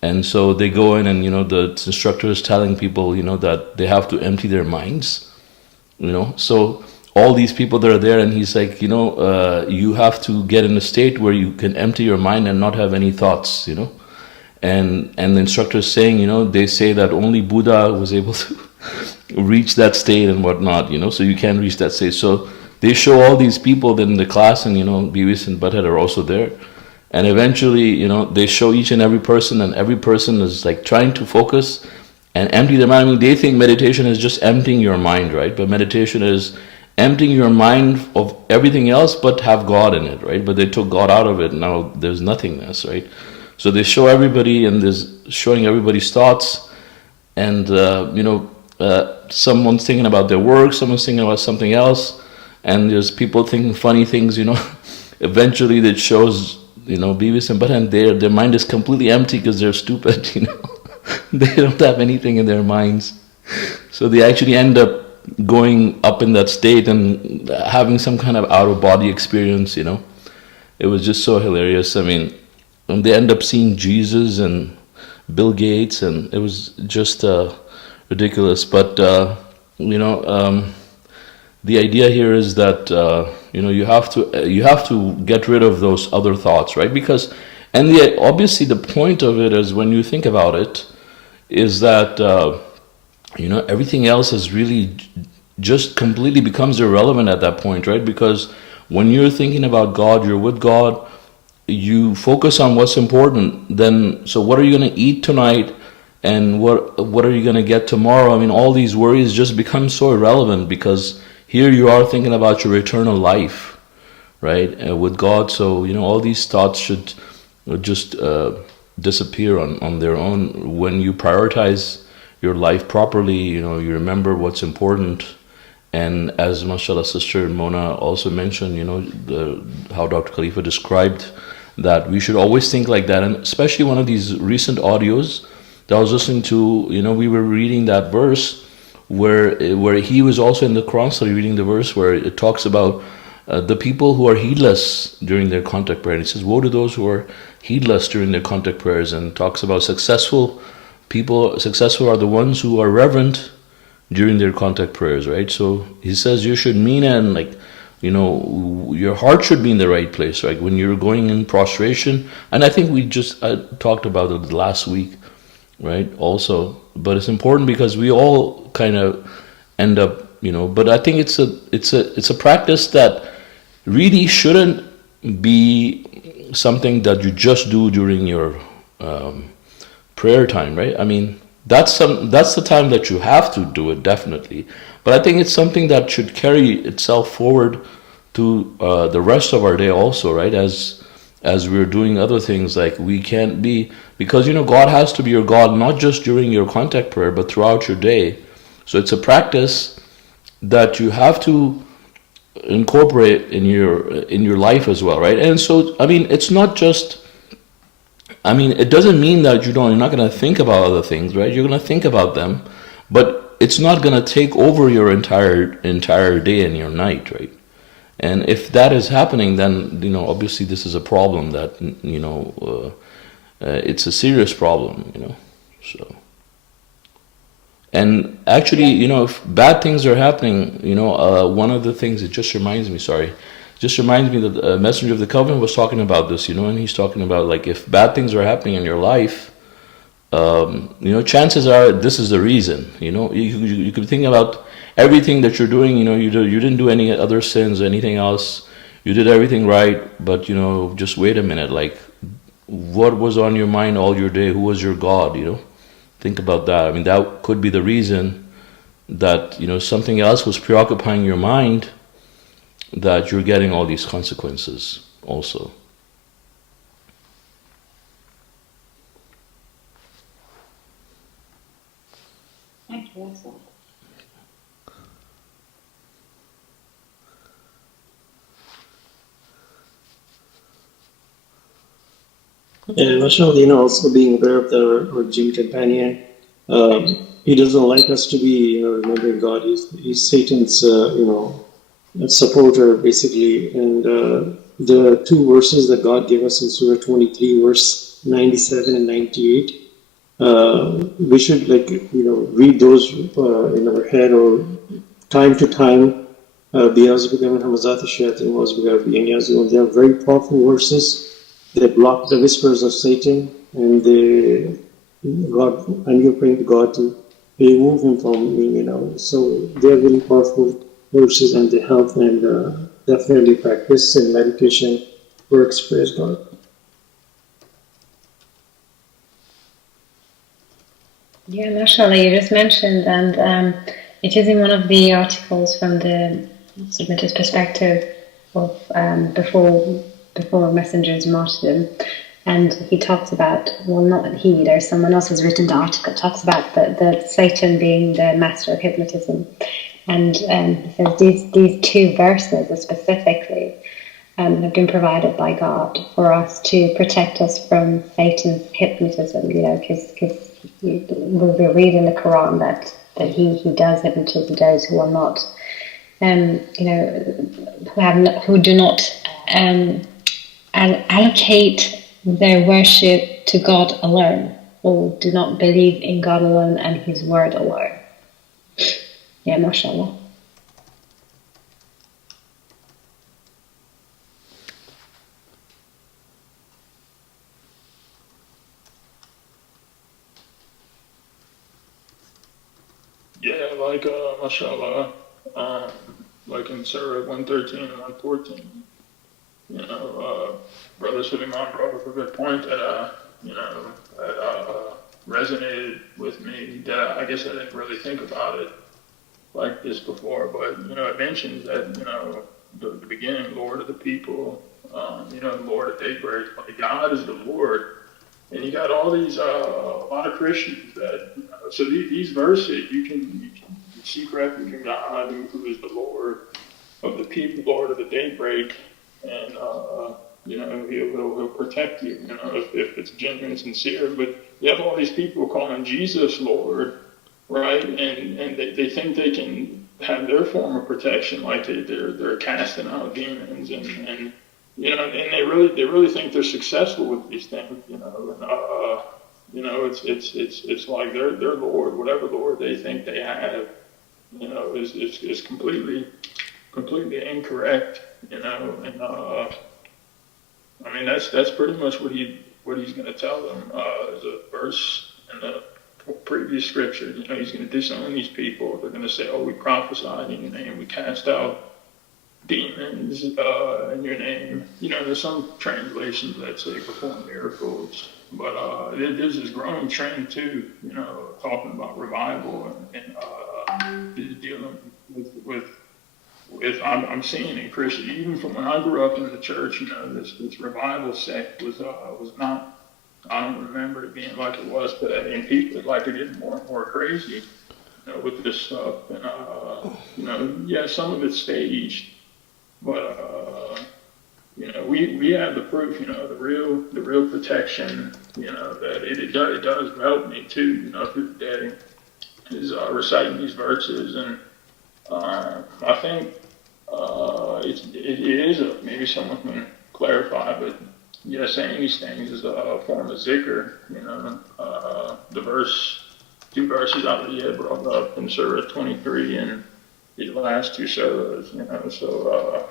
And so they go in, and the instructor is telling people that they have to empty their minds. So all these people that are there, and he's like, you have to get in a state where you can empty your mind and not have any thoughts. And the instructor is saying, they say that only Buddha was able to reach that state and whatnot. So you can't reach that state. So they show all these people in the class, and Beavis and Butthead are also there. And eventually, they show each and every person, and every person is like trying to focus and empty their mind. I mean, they think meditation is just emptying your mind, right? But meditation is emptying your mind of everything else but have God in it, right? But they took God out of it, and now there's nothingness, right? So they show everybody, and there's showing everybody's thoughts, and someone's thinking about their work, someone's thinking about something else, and there's people thinking funny things. Eventually it shows Beavis and Butthead, and their mind is completely empty because they're stupid. They don't have anything in their minds, so they actually end up going up in that state and having some kind of out of body experience. It was just so hilarious. I mean, and they end up seeing Jesus and Bill Gates, and it was just ridiculous. But the idea here is that you have to get rid of those other thoughts, right? Because, and obviously the point of it is, when you think about it, is that everything else is really just completely becomes irrelevant at that point, right? Because when you're thinking about God, you're with God, you focus on what's important. Then, so what are you going to eat tonight, and what are you going to get tomorrow? I mean, all these worries just become so irrelevant, because here you are thinking about your eternal life, right, with God. So all these thoughts should just disappear on their own when you prioritize your life properly. You remember what's important. And as mashallah Sister Mona also mentioned, how Dr. Khalifa described that we should always think like that. And especially one of these recent audios that I was listening to, we were reading that verse where he was also in the Quran study reading the verse where it talks about the people who are heedless during their contact prayer. And it says, woe to those who are heedless during their contact prayers, and talks about successful people. Successful are the ones who are reverent during their contact prayers, right? So he says you should mean it, and your heart should be in the right place, right? When you're going in prostration. And I think we just talked about it last week, right? Also, but it's important because we all kind of end up, but I think it's a practice that really shouldn't be something that you just do during your prayer time, right? I mean, that's the time that you have to do it, definitely. But I think it's something that should carry itself forward to the rest of our day also, right? As we're doing other things, like we can't be, because God has to be your God, not just during your contact prayer, but throughout your day. So it's a practice that you have to incorporate in your life as well, right? And so, I mean, it's not just I mean, it doesn't mean that you're not going to think about other things, right? You're going to think about them, but it's not going to take over your entire day and your night, right? And if that is happening, then obviously this is a problem that it's a serious problem, So, and actually, if bad things are happening, one of the things it just reminds me, that a messenger of the covenant was talking about this, and he's talking about like if bad things are happening in your life, chances are this is the reason. You could think about everything that you're doing. You didn't do any other sins, anything else. You did everything right, but just wait a minute. Like, what was on your mind all your day? Who was your God? Think about that. I mean, that could be the reason that something else was preoccupying your mind, that you're getting all these consequences also. Thank you. Excellent. And mashallah, also being aware of our jinn companion, he doesn't like us to be, remembering God. He's Satan's, supporter, basically. And the two verses that God gave us in Surah 23, verse 97 and 98, we should, read those in our head or time to time. They are very powerful verses. They block the whispers of Satan, and you're praying to God to remove him from me. So they're really powerful verses, and they help, and definitely practice and meditation works. Praise God. Yeah, mashallah, you just mentioned, and it is in one of the articles from the submitter's perspective of before Messenger's martyrdom, and he talks about, well, not he, there's someone else who's written the article, talks about the Satan being the master of hypnotism, and he says these two verses specifically have been provided by God for us to protect us from Satan's hypnotism, because we read in the Quran that he does hypnotize those who are not, who do not allocate their worship to God alone, or do not believe in God alone and His word alone. Yeah, mashallah. Yeah, like mashallah, like in Surah 113 and 114, Brother Suleman brought up a good point that resonated with me. That I guess I didn't really think about it like this before, but it mentions that the beginning, Lord of the people, Lord of daybreak. Like God is the Lord. And you got all these, a lot of Christians that, so these verses, you can seek refuge in God, who is the Lord of the people, Lord of the daybreak, and, he'll protect you, if it's genuine and sincere. But you have all these people calling Jesus Lord, right? And they think they can have their form of protection, like they're casting out demons and and they really think they're successful with these things, and it's like their Lord, whatever Lord they think they have, is completely incorrect, and I mean that's pretty much what he's going to tell them. There's a verse in the previous scripture, he's going to disown these people. They're going to say, "Oh, we prophesied in your name, we cast out demons in your name." There's some translations that say perform miracles, but there's this growing trend too, talking about revival and dealing with I'm seeing in Christian, even from when I grew up in the church, this revival sect was not. I don't remember it being like it was today, and people like to get more and more crazy, with this stuff, and yeah, some of it's staged. But we have the proof, the real protection, that it does help me too, through the day, is reciting these verses. And I think it is maybe someone can clarify, but yeah, saying these things is a form of zikr. Two verses I already had brought up in Surah 23 and these last two surahs. So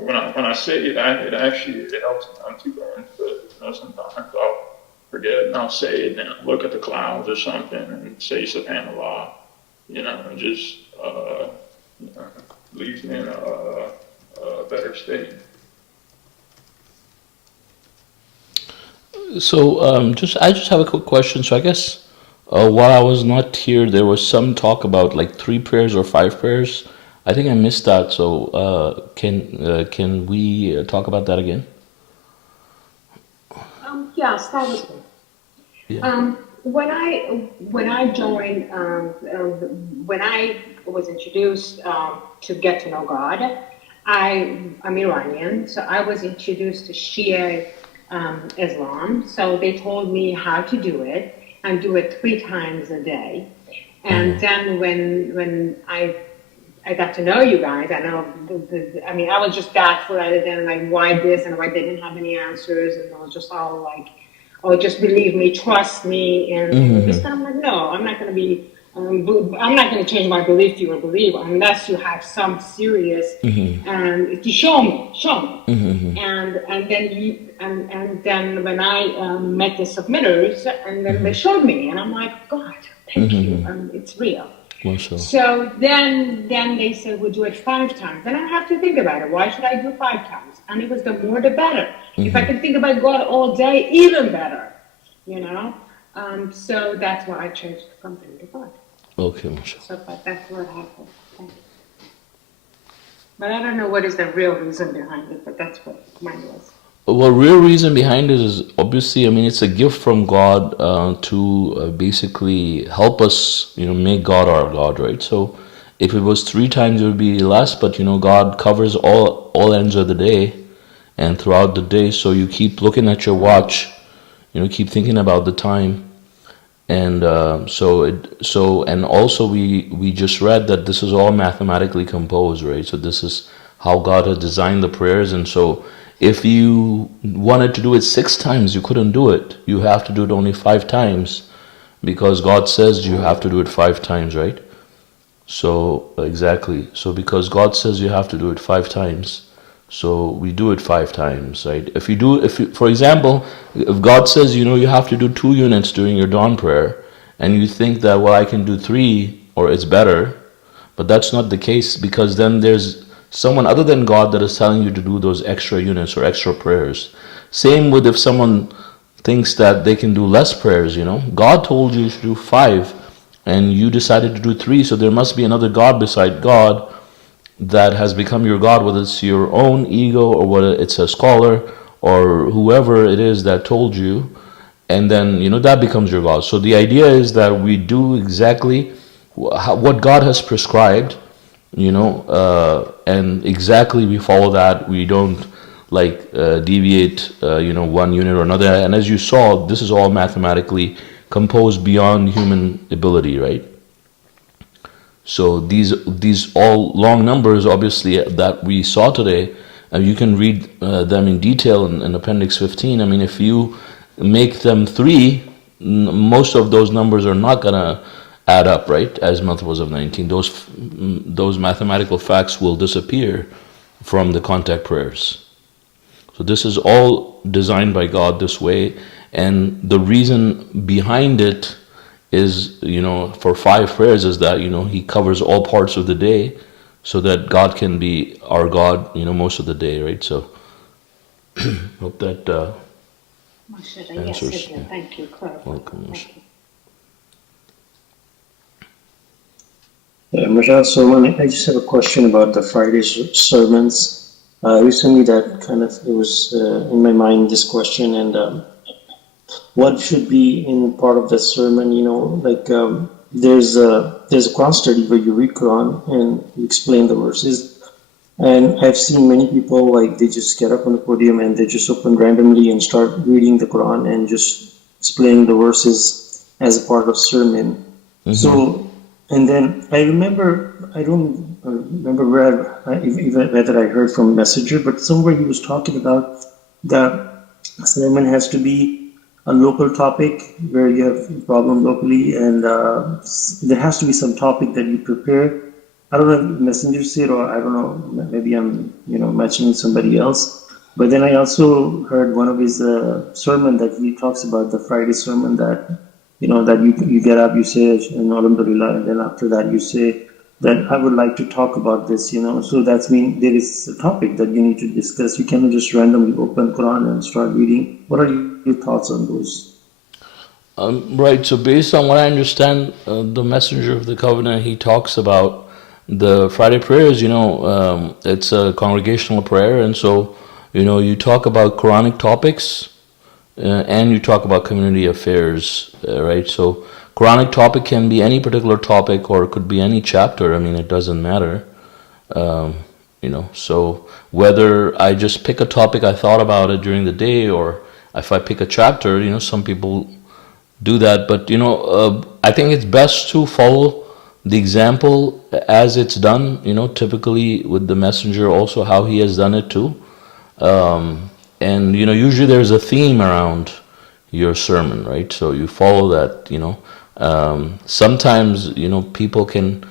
when I say it, it helps me not to go into it. Sometimes I'll forget and I'll say it and I'll look at the clouds or something and say Subhanallah, and just leaves me in a better state. So, I just have a quick question. So, I guess while I was not here, there was some talk about like 3 prayers or 5 prayers. I think I missed that. So, can we talk about that again? Yes, that was me. Yeah. When I joined, when I was introduced to get to know God, I'm Iranian, so I was introduced to Shia Islam. So they told me how to do it and do it 3 times a day. And then when I got to know you guys, I know, I was just doubtful. I didn't like why this and why they didn't have any answers, and I was just all like, "Oh, just believe me, trust me," and this time I'm like, "No, I'm not going to be, I'm not going to change my belief to your belief unless you have some serious and to show me, and then when I met the submitters, and then they showed me, and I'm like, God, thank you, it's real." So then they said, we'll do it 5 times. Then I have to think about it. Why should I do 5 times? And it was the more the better. If I could think about God all day, even better, So that's why I changed from them to God. Okay, mashallah. So but that's what happened. Thank you. But I don't know what is the real reason behind it, but that's what mine was. Well, real reason behind it is obviously, it's a gift from God to basically help us, make God our God, right? So if it was 3 times, it would be less, but God covers all ends of the day and throughout the day. So you keep looking at your watch, keep thinking about the time, and and also we just read that this is all mathematically composed, right? So this is how God has designed the prayers, and so if you wanted to do it 6 times, you couldn't do it. You have to do it only 5 times because God says you have to do it 5 times, right? So, exactly. So, because God says you have to do it 5 times, so we do it 5 times, right? For example, if God says, you have to do 2 units during your dawn prayer, and you think that, well, I can do 3 or it's better, but that's not the case, because then there's someone other than God that is telling you to do those extra units or extra prayers. Same with if someone thinks that they can do less prayers, God told you to do 5 and you decided to do 3, so there must be another God beside God that has become your God, whether it's your own ego or whether it's a scholar or whoever it is that told you, and then that becomes your God. So the idea is that we do exactly what God has prescribed, and exactly we follow that. We don't deviate, 1 unit or another. And as you saw, this is all mathematically composed beyond human ability, right? So these all long numbers, obviously, that we saw today, you can read them in detail in Appendix 15. If you make them 3, most of those numbers are not gonna add up, right? As multiples of 19, those mathematical facts will disappear from the contact prayers. So this is all designed by God this way, and the reason behind it is, for 5 prayers is that, He covers all parts of the day, so that God can be our God, most of the day, right? So hope that answers. Yes, again. Thank you, clarify. Welcome. Thank you. Yeah, Mashallah, so I just have a question about the Friday sermons. Recently, that kind of it was in my mind, this question, and what should be in part of the sermon? There's a Quran study where you read Quran and you explain the verses, And I've seen many people like they just get up on the podium and they just open randomly and start reading the Quran and just explaining the verses as a part of sermon. So, and then I remember, I don't remember whether I heard from Messenger, but somewhere he was talking about that sermon has to be a local topic where you have a problem locally, and there has to be some topic that you prepare. I don't know if Messenger said, or I don't know, maybe I'm, matching somebody else. But then I also heard one of his sermon that he talks about the Friday sermon that, that you get up, you say, Alhamdulillah, and then after that you say that I would like to talk about this, So that's mean there is a topic that you need to discuss. You cannot just randomly open Quran and start reading. What are your thoughts on those? Right. So based on what I understand, the Messenger of the Covenant, he talks about the Friday prayers. It's a congregational prayer, and so you talk about Quranic topics, and you talk about community affairs, right? So Quranic topic can be any particular topic, or it could be any chapter. I mean, it doesn't matter. So whether I just pick a topic, I thought about it during the day, or if I pick a chapter, some people do that. But I think it's best to follow the example as it's done. Typically with the Messenger, also how he has done it too. And usually there's a theme around your sermon, right? So you follow that. Sometimes people can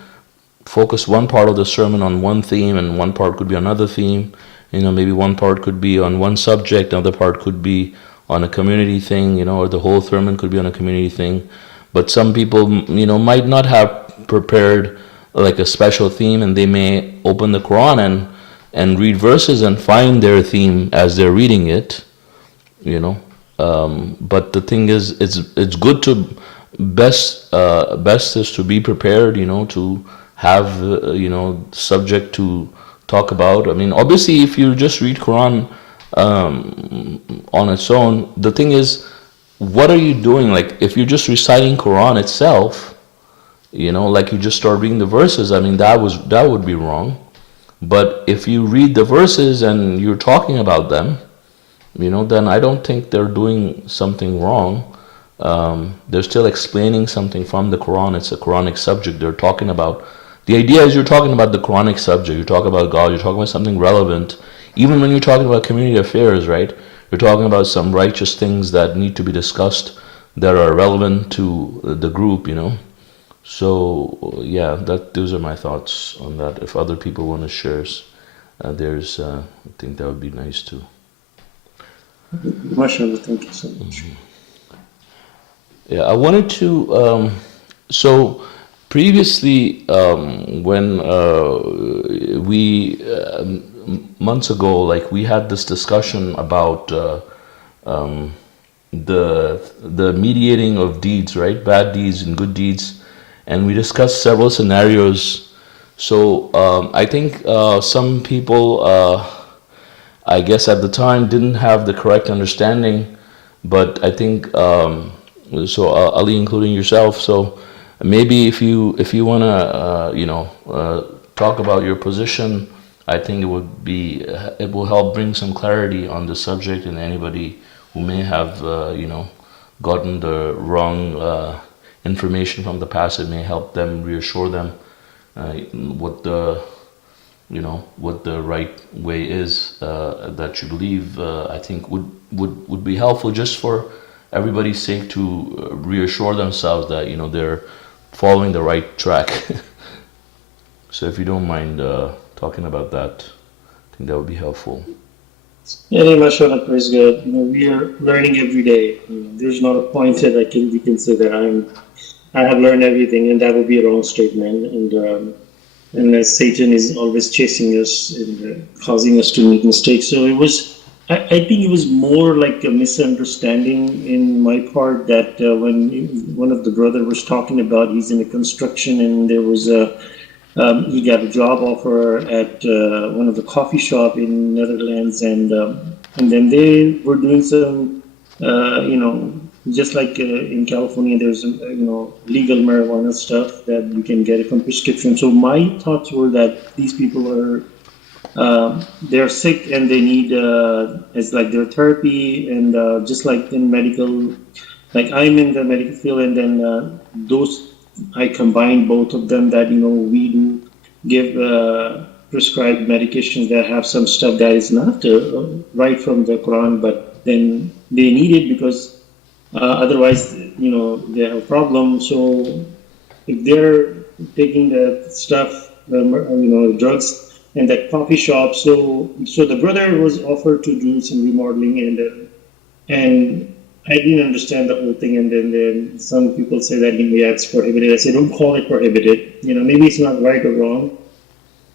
focus one part of the sermon on one theme, and one part could be another theme. Maybe one part could be on one subject, another part could be on a community thing, or the whole sermon could be on a community thing. But some people, might not have prepared like a special theme, and they may open the Quran and read verses and find their theme as they're reading it, But the thing is, it's good to best is to be prepared, to have subject to talk about. I mean, obviously, if you just read Quran on its own, the thing is, what are you doing? Like, if you're just reciting Quran itself, like you just start reading the verses, I mean, that would be wrong. But if you read the verses and you're talking about them, then I don't think they're doing something wrong. They're still explaining something from the Quran. It's a Quranic subject they're talking about. The idea is you're talking about the Quranic subject. You're talking about God. You're talking about something relevant. Even when you're talking about community affairs, right? You're talking about some righteous things that need to be discussed that are relevant to the group, So, yeah, those are my thoughts on that. If other people want to share theirs, I think that would be nice too. MashaAllah, thank you so much. Yeah, I wanted to. So previously, when we months ago, like we had this discussion about the mediating of deeds, right? Bad deeds and good deeds, and we discussed several scenarios. So I think some people, I guess at the time, didn't have the correct understanding, but I think so. Ali, including yourself. So maybe if you wanna talk about your position, I think it will help bring some clarity on the subject, and anybody who may have gotten the wrong information from the past, it may help them, reassure them what the right way is that you believe. I think would be helpful just for everybody's sake to reassure themselves that they're following the right track. So if you don't mind talking about that, I think that would be helpful. Yeah, mashallah, praise God. We are learning every day. There's not a point that we can say that I have learned everything, and that would be a wrong statement. And as Satan is always chasing us and causing us to make mistakes. So I think it was more like a misunderstanding in my part that when one of the brother was talking about he's in a construction and there was he got a job offer at one of the coffee shop in Netherlands, and then they were doing some just like in California, there's legal marijuana stuff that you can get it from prescription. So my thoughts were that these people are they're sick and they need it's like their therapy, and just like in medical, like I'm in the medical field, and then those I combine both of them, that we do give prescribed medications that have some stuff that is not right from the Quran, but then they need it because otherwise they have a problem. So if they're taking the stuff, drugs, and that coffee shop. So the brother was offered to do some remodeling, and I didn't understand the whole thing. And then some people say that yeah, it's prohibited. I said, don't call it prohibited. Maybe it's not right or wrong.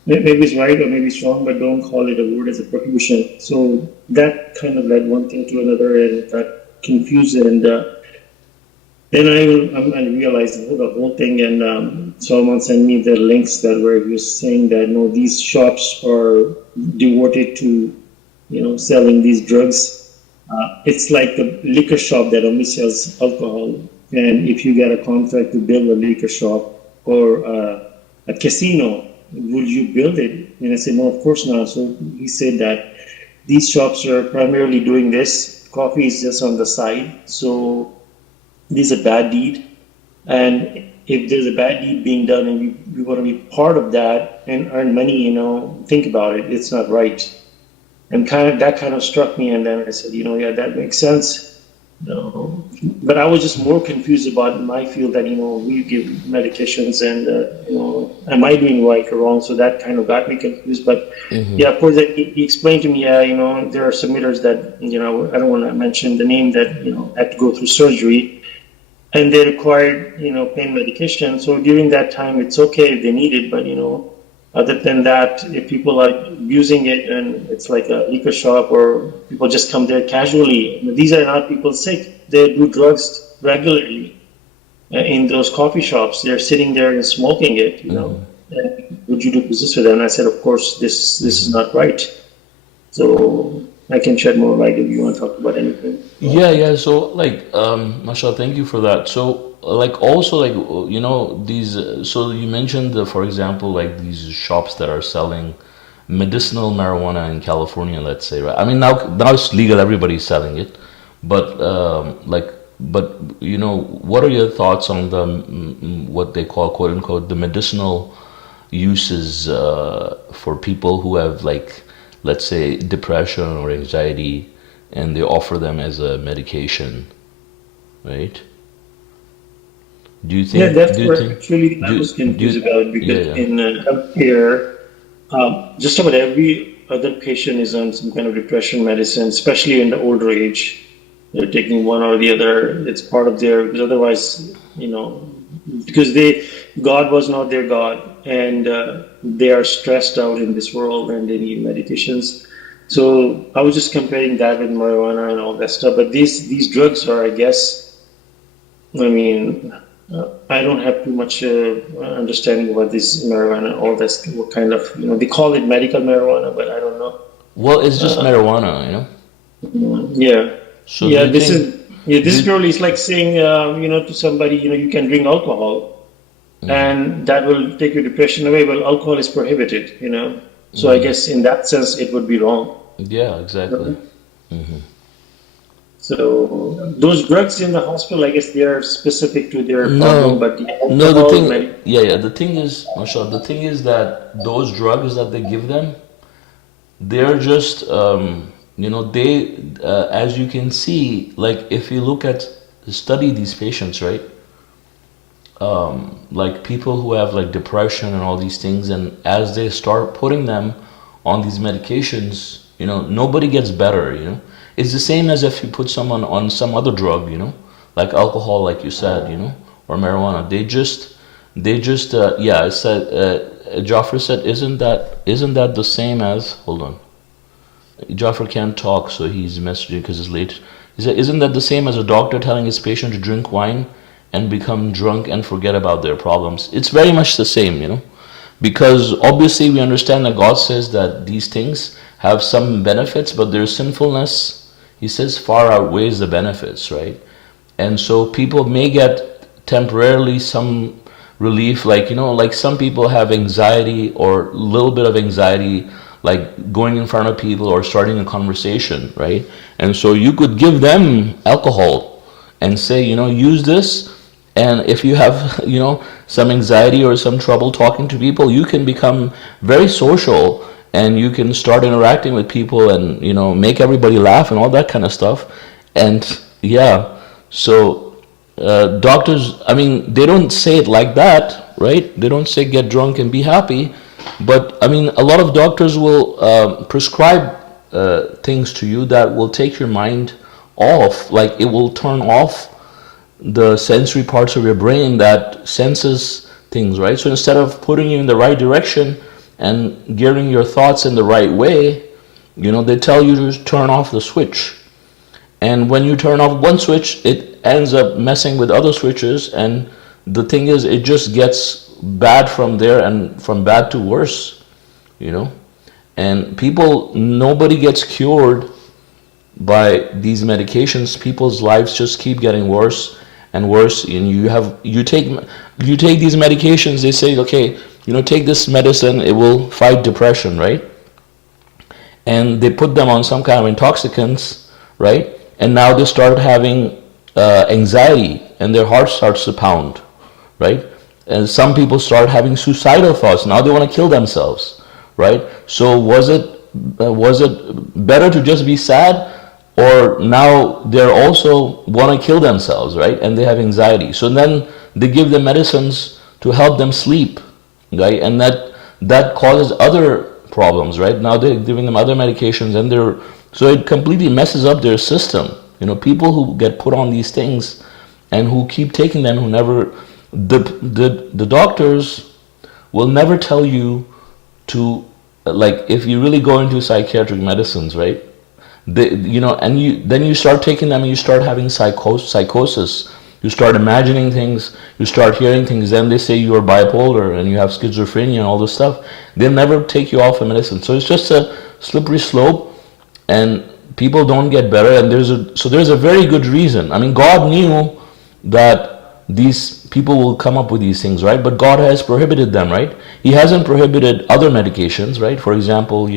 Maybe it's right or maybe it's wrong, but don't call it a word as a prohibition. So that kind of led one thing to another, and got confused. And then I realized the whole thing, and Salman sent me the links that where he was saying that no, these shops are devoted to selling these drugs. It's like a liquor shop that only sells alcohol, and if you get a contract to build a liquor shop or a casino, would you build it? And I said, no, of course not. So he said that these shops are primarily doing this. Coffee is just on the side. So this is a bad deed, and if there's a bad deed being done and you want to be part of that and earn money, think about it. It's not right. And that kind of struck me, and then I said, yeah, that makes sense. But I was just more confused about my field, that we give medications, and am I doing right or wrong? So that kind of got me confused. But yeah, of course, he explained to me, there are submitters that I don't want to mention the name, that had to go through surgery, and they required pain medication. So during that time, it's okay if they need it, but other than that, if people are using it and it's like a liquor shop, or people just come there casually, these are not people sick. They do drugs regularly in those coffee shops. They're sitting there and smoking it, And would you do business with them? And I said, of course, this is not right. So I can shed more light if you want to talk about anything. Yeah. So mashallah, thank you for that. So also these. So you mentioned for example, these shops that are selling medicinal marijuana in California, let's say, right? I mean, now it's legal, everybody's selling it, but what are your thoughts on the what they call, quote unquote, the medicinal uses for people who have, let's say, depression or anxiety, and they offer them as a medication, right? Do you think? Yeah, that's what actually I was confused about, because in healthcare, just about every other patient is on some kind of depression medicine, especially in the older age. They're taking one or the other. It's part of their, because otherwise, because God was not their God, and they are stressed out in this world and they need medications. So I was just comparing that with marijuana and all that stuff. But these drugs are, I guess, I mean, I don't have too much understanding about this marijuana, all this, what kind of, they call it medical marijuana, but I don't know. Well, it's just marijuana, Yeah. So yeah, this is purely, it's like saying, to somebody, you can drink alcohol, and that will take your depression away. Well, alcohol is prohibited, So I guess in that sense, it would be wrong. Yeah, exactly. So those drugs in the hospital, I guess they are specific to their problem, but the thing, the thing is, mashallah, the thing is that those drugs that they give them, they're just, they, as you can see, if you study these patients, right? People who have depression and all these things, and as they start putting them on these medications, nobody gets better, It's the same as if you put someone on some other drug, like alcohol, like you said, or marijuana. They just, it said, Jaffer said, isn't that the same as, hold on. Jaffer can't talk, so he's messaging because it's late. He said, isn't that the same as a doctor telling his patient to drink wine and become drunk and forget about their problems? It's very much the same, because obviously we understand that God says that these things have some benefits, but their sinfulness, he says, far outweighs the benefits, right? And so people may get temporarily some relief, like some people have anxiety or a little bit of anxiety, like going in front of people or starting a conversation, right? And so you could give them alcohol and say, use this, and if you have, some anxiety or some trouble talking to people, you can become very social and you can start interacting with people and, make everybody laugh and all that kind of stuff. And yeah, so doctors, they don't say it like that, right? They don't say get drunk and be happy. But a lot of doctors will prescribe things to you that will take your mind off, like it will turn off the sensory parts of your brain that senses things, right? So instead of putting you in the right direction and gearing your thoughts in the right way, they tell you to turn off the switch. And when you turn off one switch, it ends up messing with other switches, and the thing is, it just gets bad from there and from bad to worse, and nobody gets cured by these medications. People's lives just keep getting worse and worse. And you take these medications, they say, okay, take this medicine, it will fight depression, right? And they put them on some kind of intoxicants, right? And now they start having anxiety and their heart starts to pound, right? And some people start having suicidal thoughts. Now they want to kill themselves, right? So was it better to just be sad, or now they're also want to kill themselves, right? And they have anxiety. So then they give them medicines to help them sleep, right? And that causes other problems, right? Now they're giving them other medications, and so it completely messes up their system. People who get put on these things and who keep taking them, who never, the doctors will never tell you to, like, if you really go into psychiatric medicines, right? Then you start taking them and you start having psychosis. You start imagining things, you start hearing things, then they say you are bipolar and you have schizophrenia and all this stuff. They'll never take you off of medicine. So it's just a slippery slope, and people don't get better. And there's a very good reason. God knew that these people will come up with these things, right? But God has prohibited them, right? He hasn't prohibited other medications, right? For example,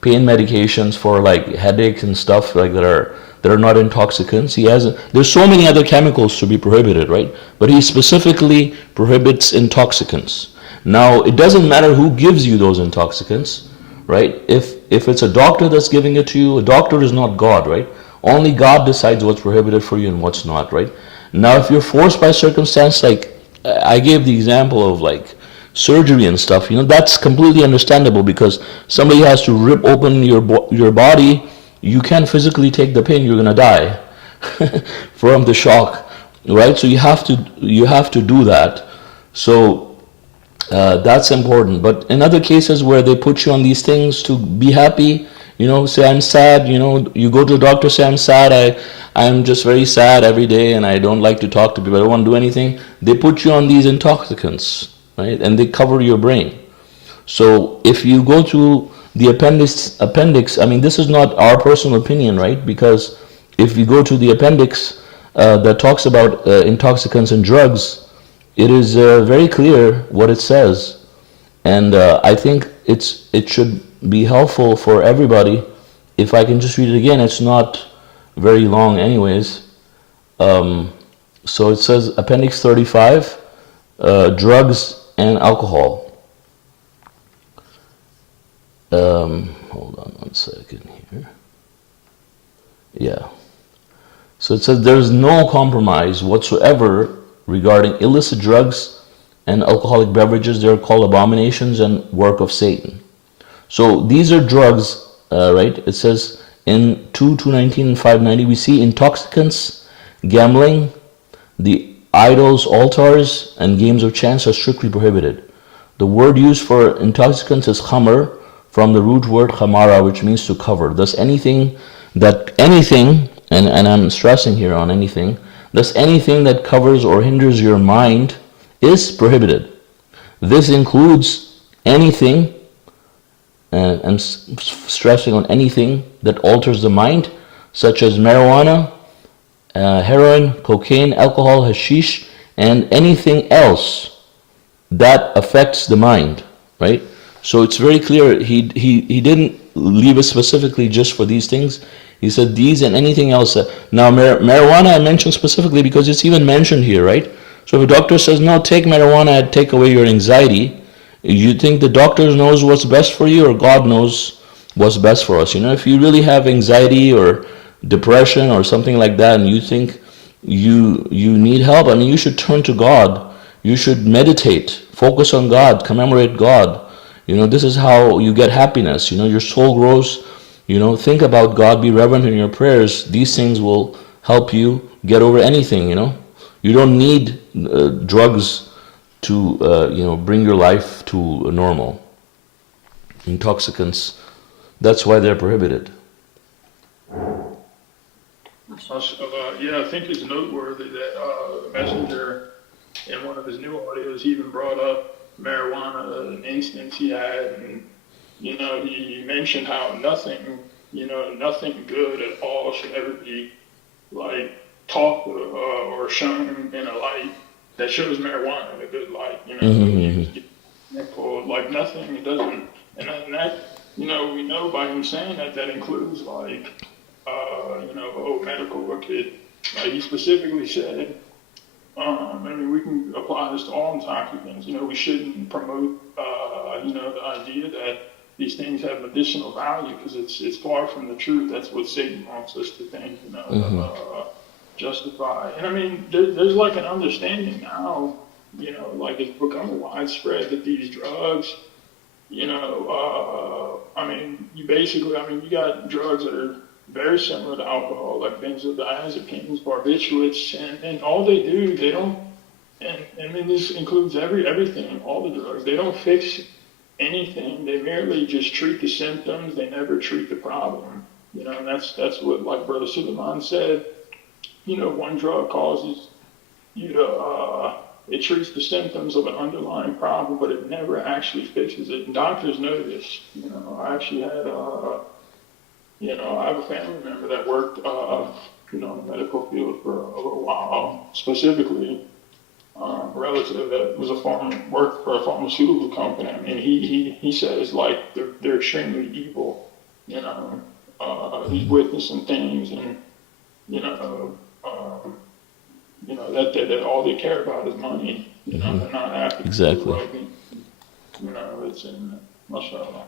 pain medications for like headaches and stuff like that are not intoxicants. There's so many other chemicals to be prohibited, right? But he specifically prohibits intoxicants. Now, it doesn't matter who gives you those intoxicants, right? If it's a doctor that's giving it to you, a doctor is not God, right? Only God decides what's prohibited for you and what's not, right? Now, if you're forced by circumstance, like I gave the example of like surgery and stuff, that's completely understandable, because somebody has to rip open your body. You can't physically take the pain, you're gonna die from the shock, right? So you have to do that. So that's important. But in other cases where they put you on these things to be happy, say I'm sad, you go to the doctor, say I'm sad, I'm just very sad every day and I don't like to talk to people, I don't want to do anything. They put you on these intoxicants, right? And they cover your brain. So if you go to the appendix, this is not our personal opinion, right? Because if you go to the appendix that talks about intoxicants and drugs, it is very clear what it says. And I think it should be helpful for everybody. If I can just read it again, it's not very long anyways. So it says Appendix 35, drugs and alcohol. Hold on one second here. Yeah. So it says there is no compromise whatsoever regarding illicit drugs and alcoholic beverages. They are called abominations and work of Satan. So these are drugs, right? It says in 2:219 and 590, we see intoxicants, gambling, the idols, altars, and games of chance are strictly prohibited. The word used for intoxicants is khamr, from the root word khamara, which means to cover. Thus anything, and I'm stressing here on anything, thus anything that covers or hinders your mind is prohibited. This includes anything, and I'm stressing on anything that alters the mind, such as marijuana, heroin, cocaine, alcohol, hashish, and anything else that affects the mind, right? So it's very clear he didn't leave it specifically just for these things. He said these and anything else. Now marijuana I mentioned specifically because it's even mentioned here, right? So if a doctor says no, take marijuana and take away your anxiety, you think the doctor knows what's best for you or God knows what's best for us? You know, if you really have anxiety or depression or something like that, and you think you need help, I mean, you should turn to God. You should meditate, focus on God, commemorate God. You know, this is how you get happiness. You know, your soul grows. You know, think about God, be reverent in your prayers. These things will help you get over anything. You know, you don't need drugs to bring your life to normal. Intoxicants, that's why they're prohibited. Yeah, I think it's noteworthy that the messenger in one of his new audios even brought up marijuana, an instance he had, and he mentioned how nothing good at all should ever be like talked or shown in a light that shows marijuana in a good light. Like nothing, it doesn't, and that we know by him saying that includes like medical kit. Like he specifically said, I mean, we can apply this to all intoxicants. We shouldn't promote, the idea that these things have medicinal value because it's far from the truth. That's what Satan wants us to think, justify. And I mean, there's like an understanding now, like it's become widespread that these drugs, I mean, you got drugs that are very similar to alcohol, like benzodiazepines, barbiturates, and all they do, they don't, and I mean, this includes everything, all the drugs, they don't fix anything, they merely just treat the symptoms, they never treat the problem, and that's what, like Brother Suleman said, one drug causes you to, it treats the symptoms of an underlying problem, but it never actually fixes it, and doctors know this, I actually had, I have a family member that worked, in the medical field for a little while, specifically a relative that was worked for a pharmaceutical company. I mean, he says like they're extremely evil. He's witnessing things, and that all they care about is money. They're not happy. Exactly. It's in mashallah.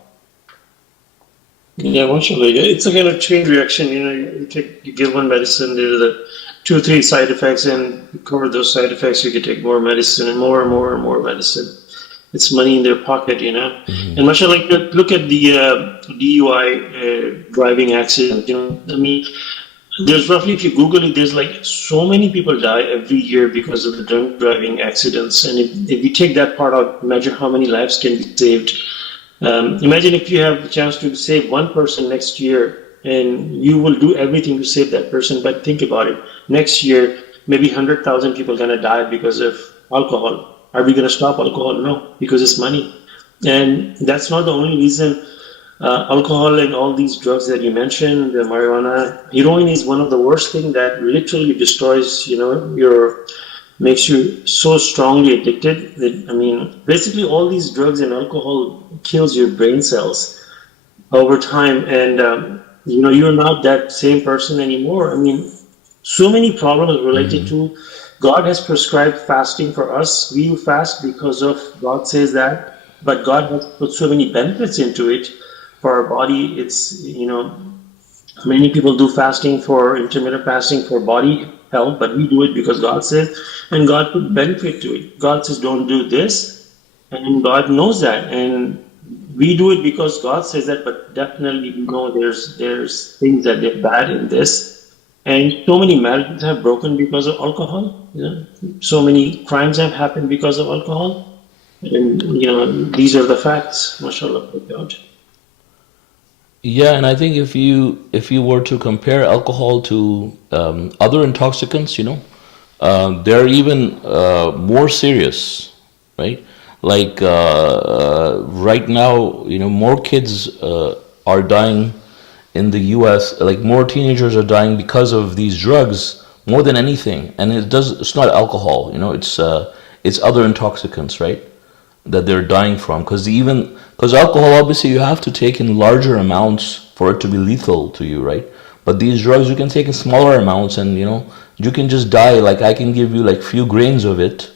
Yeah, mashallah. It's a kind of chain reaction. You give one medicine, there are the 2 or 3 side effects, and you cover those side effects. You can take more medicine and more and more and more medicine. It's money in their pocket, And mashallah, look at the DUI driving accident. I mean, there's roughly, if you Google it, there's like so many people die every year because of the drunk driving accidents. And if you take that part out, imagine how many lives can be saved. Imagine if you have the chance to save one person next year, and you will do everything to save that person. But think about it. Next year, maybe 100,000 people are going to die because of alcohol. Are we going to stop alcohol? No, because it's money. And that's not the only reason. Alcohol and all these drugs that you mentioned, the marijuana, heroin is one of the worst things that literally destroys, makes you so strongly addicted that, I mean, basically all these drugs and alcohol kills your brain cells over time, and you're not that same person anymore. I mean, so many problems related to God has prescribed fasting for us. We fast because of God says that, but God has put so many benefits into it for our body. It's many people do intermittent fasting for body health, but we do it because God says, and God put benefit to it. God says don't do this, and God knows that, and we do it because God says that, but definitely we know there's things that are bad in this, and so many marriages have broken because of alcohol. So many crimes have happened because of alcohol, and these are the facts. MashaAllah. Yeah, and I think if you were to compare alcohol to other intoxicants, they're even more serious, right? Like right now, more kids are dying in the U.S. Like more teenagers are dying because of these drugs more than anything, and it's not alcohol, it's other intoxicants, right? that they're dying from. Because alcohol, obviously, you have to take in larger amounts for it to be lethal to you, right? But these drugs, you can take in smaller amounts, and you can just die. Like, I can give you like few grains of it,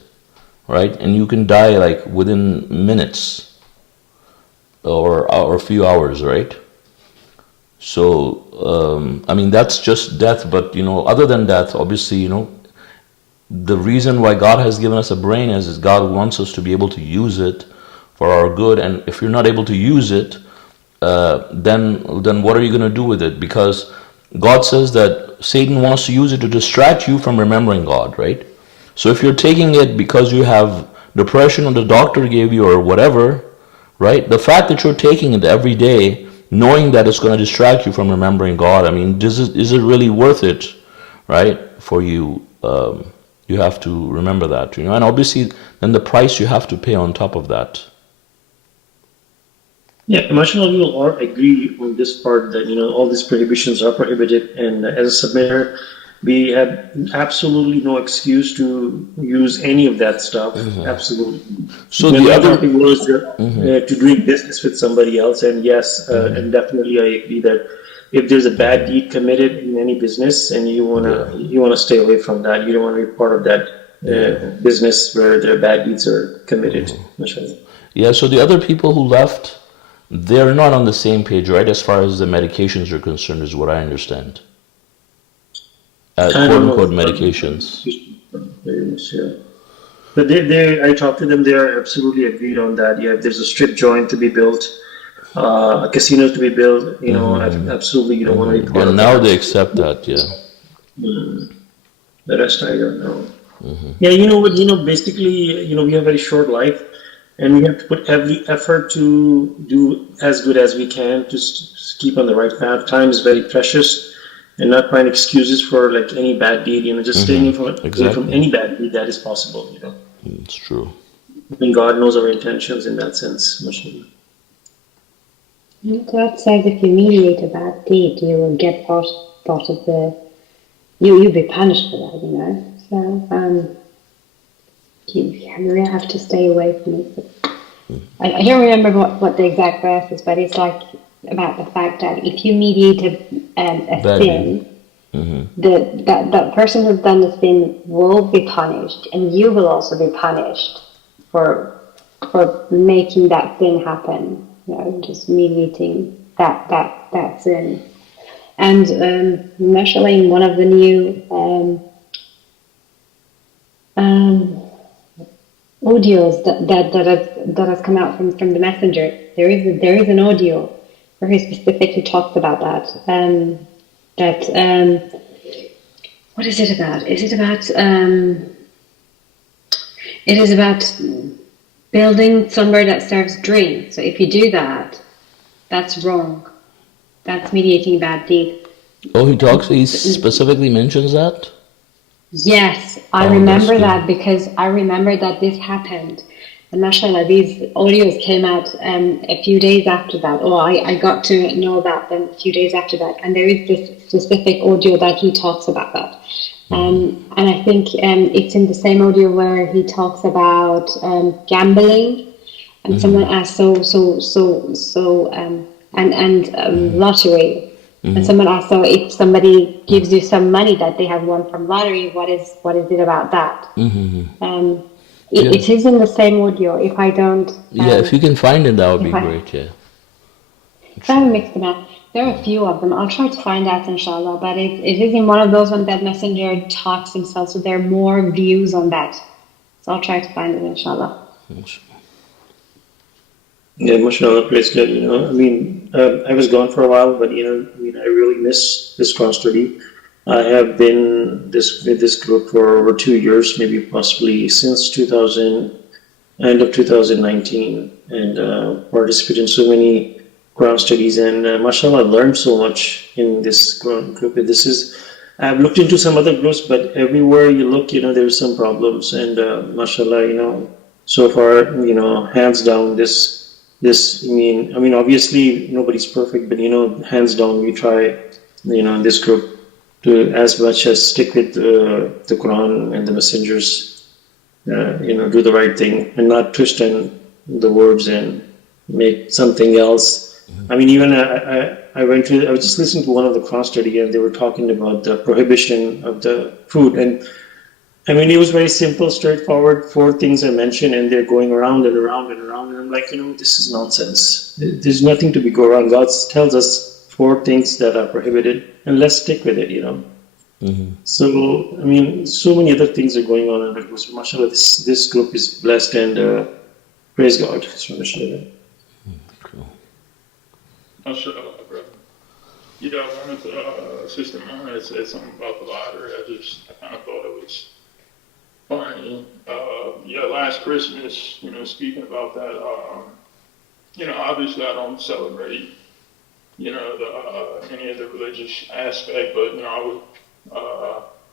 right? And you can die like within minutes or a few hours, right? So, I mean, that's just death. But, other than death, obviously, the reason why God has given us a brain is God wants us to be able to use it for our good. And if you're not able to use it, then what are you going to do with it? Because God says that Satan wants to use it to distract you from remembering God, right? So if you're taking it because you have depression or the doctor gave you or whatever, right? The fact that you're taking it every day, knowing that it's going to distract you from remembering God, I mean, is it really worth it, right? For you, you have to remember that, and obviously then the price you have to pay on top of that. Yeah, mashallah, we will all agree on this part that all these prohibitions are prohibited, and as a submitter, we have absolutely no excuse to use any of that stuff. Absolutely. So when the the other, topic was to doing business with somebody else, and yes, and definitely I agree that if there's a bad deed committed in any business, and you wanna stay away from that, you don't want to be part of that business where their bad deeds are committed. Mashallah. yeah. So the other people who left, they're not on the same page, right? As far as the medications are concerned, is what I understand. I Quote don't unquote know. medications. Very much, yeah. But I talked to them. They are absolutely agreed on that. Yeah, if there's a strip joint to be built, a casino to be built, absolutely, you don't want to be part Yeah, of now that. they accept that. Yeah. The rest, I don't know. Yeah, what? Basically, we have a very short life, and we have to put every effort to do as good as we can to keep on the right path. Time is very precious. And not find excuses for like any bad deed, just staying away from any bad deed that is possible, It's true. And God knows our intentions in that sense. Mashallah. God says if you mediate a bad deed, you will get part of the, you'll be punished for that, So you really have to stay away from it. I don't remember what the exact verse is, but it's like about the fact that if you mediate a sin, that person who's done the sin will be punished, and you will also be punished for making that sin happen. Just mediating that sin. And mashallah, in one of the new audios that has come out from the messenger, there is an audio where he specifically talks about that. What is it about? It is about building somewhere that serves drink. So if you do that, that's wrong. That's mediating a bad deed. Oh, he specifically mentions that? Yes, I remember that because I remember that this happened. And mashallah, these audios came out a few days after that. I got to know about them a few days after that. And there is this specific audio that he talks about that. And I think it's in the same audio where he talks about gambling. And someone asked, lottery. And someone asked, so if somebody gives you some money that they have won from lottery, what is it about that? It is in the same audio. If I don't... if you can find it, that would be great, yeah. If I haven't mixed them up, there are a few of them. I'll try to find out, inshallah. But it is in one of those ones that Messenger talks himself, so there are more views on that. So I'll try to find it, inshallah. Yeah, mashallah, praise God. I was gone for a while, but I really miss this cross study. I have been with this group for over 2 years, maybe possibly since end of 2019, and participated in so many Quran studies. And mashallah, I learned so much in this Quran group. I've looked into some other groups, but everywhere you look, there's some problems. And mashallah, so far, hands down, this obviously nobody's perfect, but hands down, we try, this group to as much as stick with the Quran and the messengers, do the right thing and not twist and the words and make something else. I mean, even I was just listening to one of the cross study, and they were talking about the prohibition of the food. And I mean, it was very simple, straightforward. 4 things I mentioned, and they're going around and around and around. And I'm like, this is nonsense. There's nothing to be go around. God tells us 4 things that are prohibited, and let's stick with it, So, I mean, so many other things are going on, and mashallah, this group is blessed, and praise God. Just want to share that. Cool. Mashallah, brother. Yeah, I wanted to, Sister Mona said something about the lottery. I kind of thought it was funny. Last Christmas, speaking about that, obviously I don't celebrate, any of the religious aspect, but,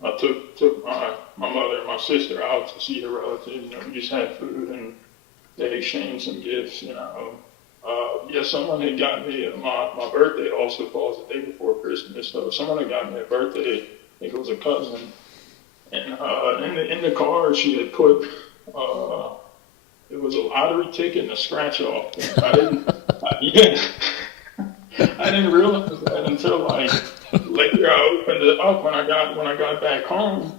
I took my mother and my sister out to see her relatives. We just had food and they exchanged some gifts. Someone had got me my birthday also falls the day before Christmas, so someone had got me a birthday. I think it was a cousin, and in the car she had put it was a lottery ticket and a scratch off. I didn't realize that until like later. I opened it up when I got back home,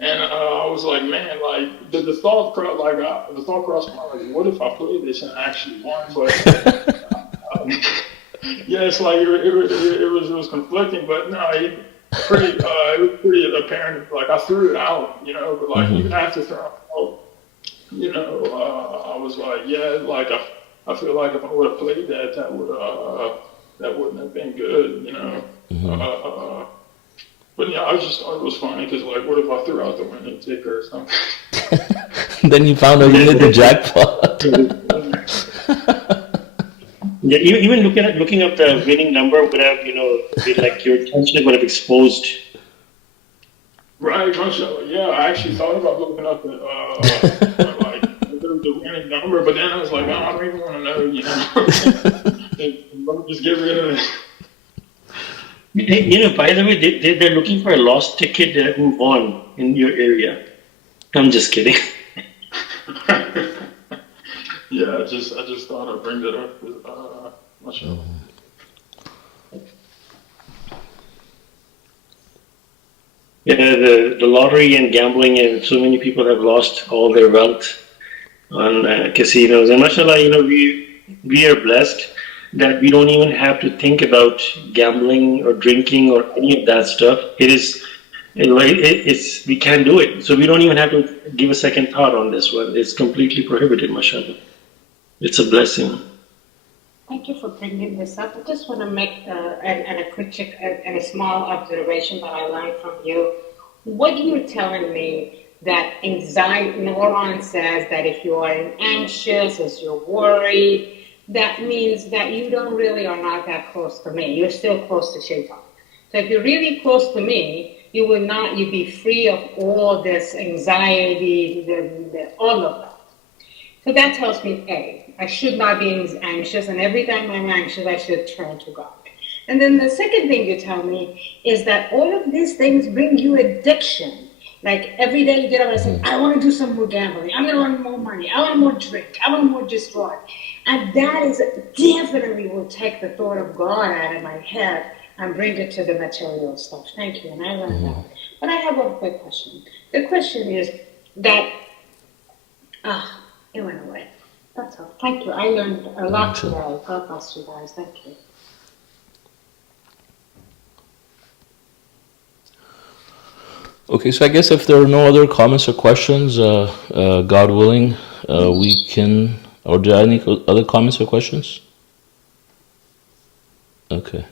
and I was like, man, like the thought crossed my mind, like, what if I play this and I actually won? But it's like it was conflicting, but no, it was pretty apparent. Like I threw it out, but like even after throwing it out, I was like, like I feel like if I would have played that wouldn't have been good, But I just thought it was funny because, like, what if I threw out the winning ticket or something? Then you found out you hit the jackpot. Yeah, even looking up the winning number would have, been like your attention would have exposed. Right, yeah, I actually thought about looking up the winning number, but then I was like, I don't even want to know, Let me just get rid of it. By the way, they're looking for a lost ticket who won in your area. I'm just kidding. Yeah, I just thought I'd bring that up with myself. Yeah, the lottery and gambling, and so many people have lost all their wealth on casinos. And mashallah, we are blessed that we don't even have to think about gambling or drinking or any of that stuff. We can't do it. So we don't even have to give a second thought on this one. It's completely prohibited, mashallah. It's a blessing. Thank you for bringing this up. I just want to make a small observation that I learned from you. What you're telling me that anxiety, Quran says that if you are anxious, if you're worried, that means that you are not that close to me. You're still close to Shaitan. So if you're really close to me, you'd be free of all this anxiety, all of that. So that tells me, I should not be anxious, and every time I'm anxious, I should turn to God. And then the second thing you tell me is that all of these things bring you addiction. Like every day you get up and say, I want to do some more gambling. I'm going to earn more money. I want more drink. I want more destroy. And that is definitely will take the thought of God out of my head and bring it to the material stuff. Thank you. And I learned that. But I have one quick question. The question is that, it went away. That's all. Thank you. I learned a lot today. God bless you guys. Thank you. Okay, so I guess if there are no other comments or questions, God willing, we can, or do I have any other comments or questions? Okay,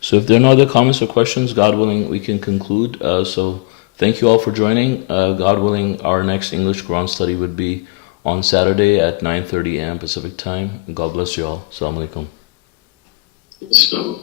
so if there are no other comments or questions, God willing, we can conclude. So thank you all for joining. God willing, our next English Quran study would be on Saturday at 9:30 a.m. Pacific time. God bless you all. Assalamu Alaykum. So.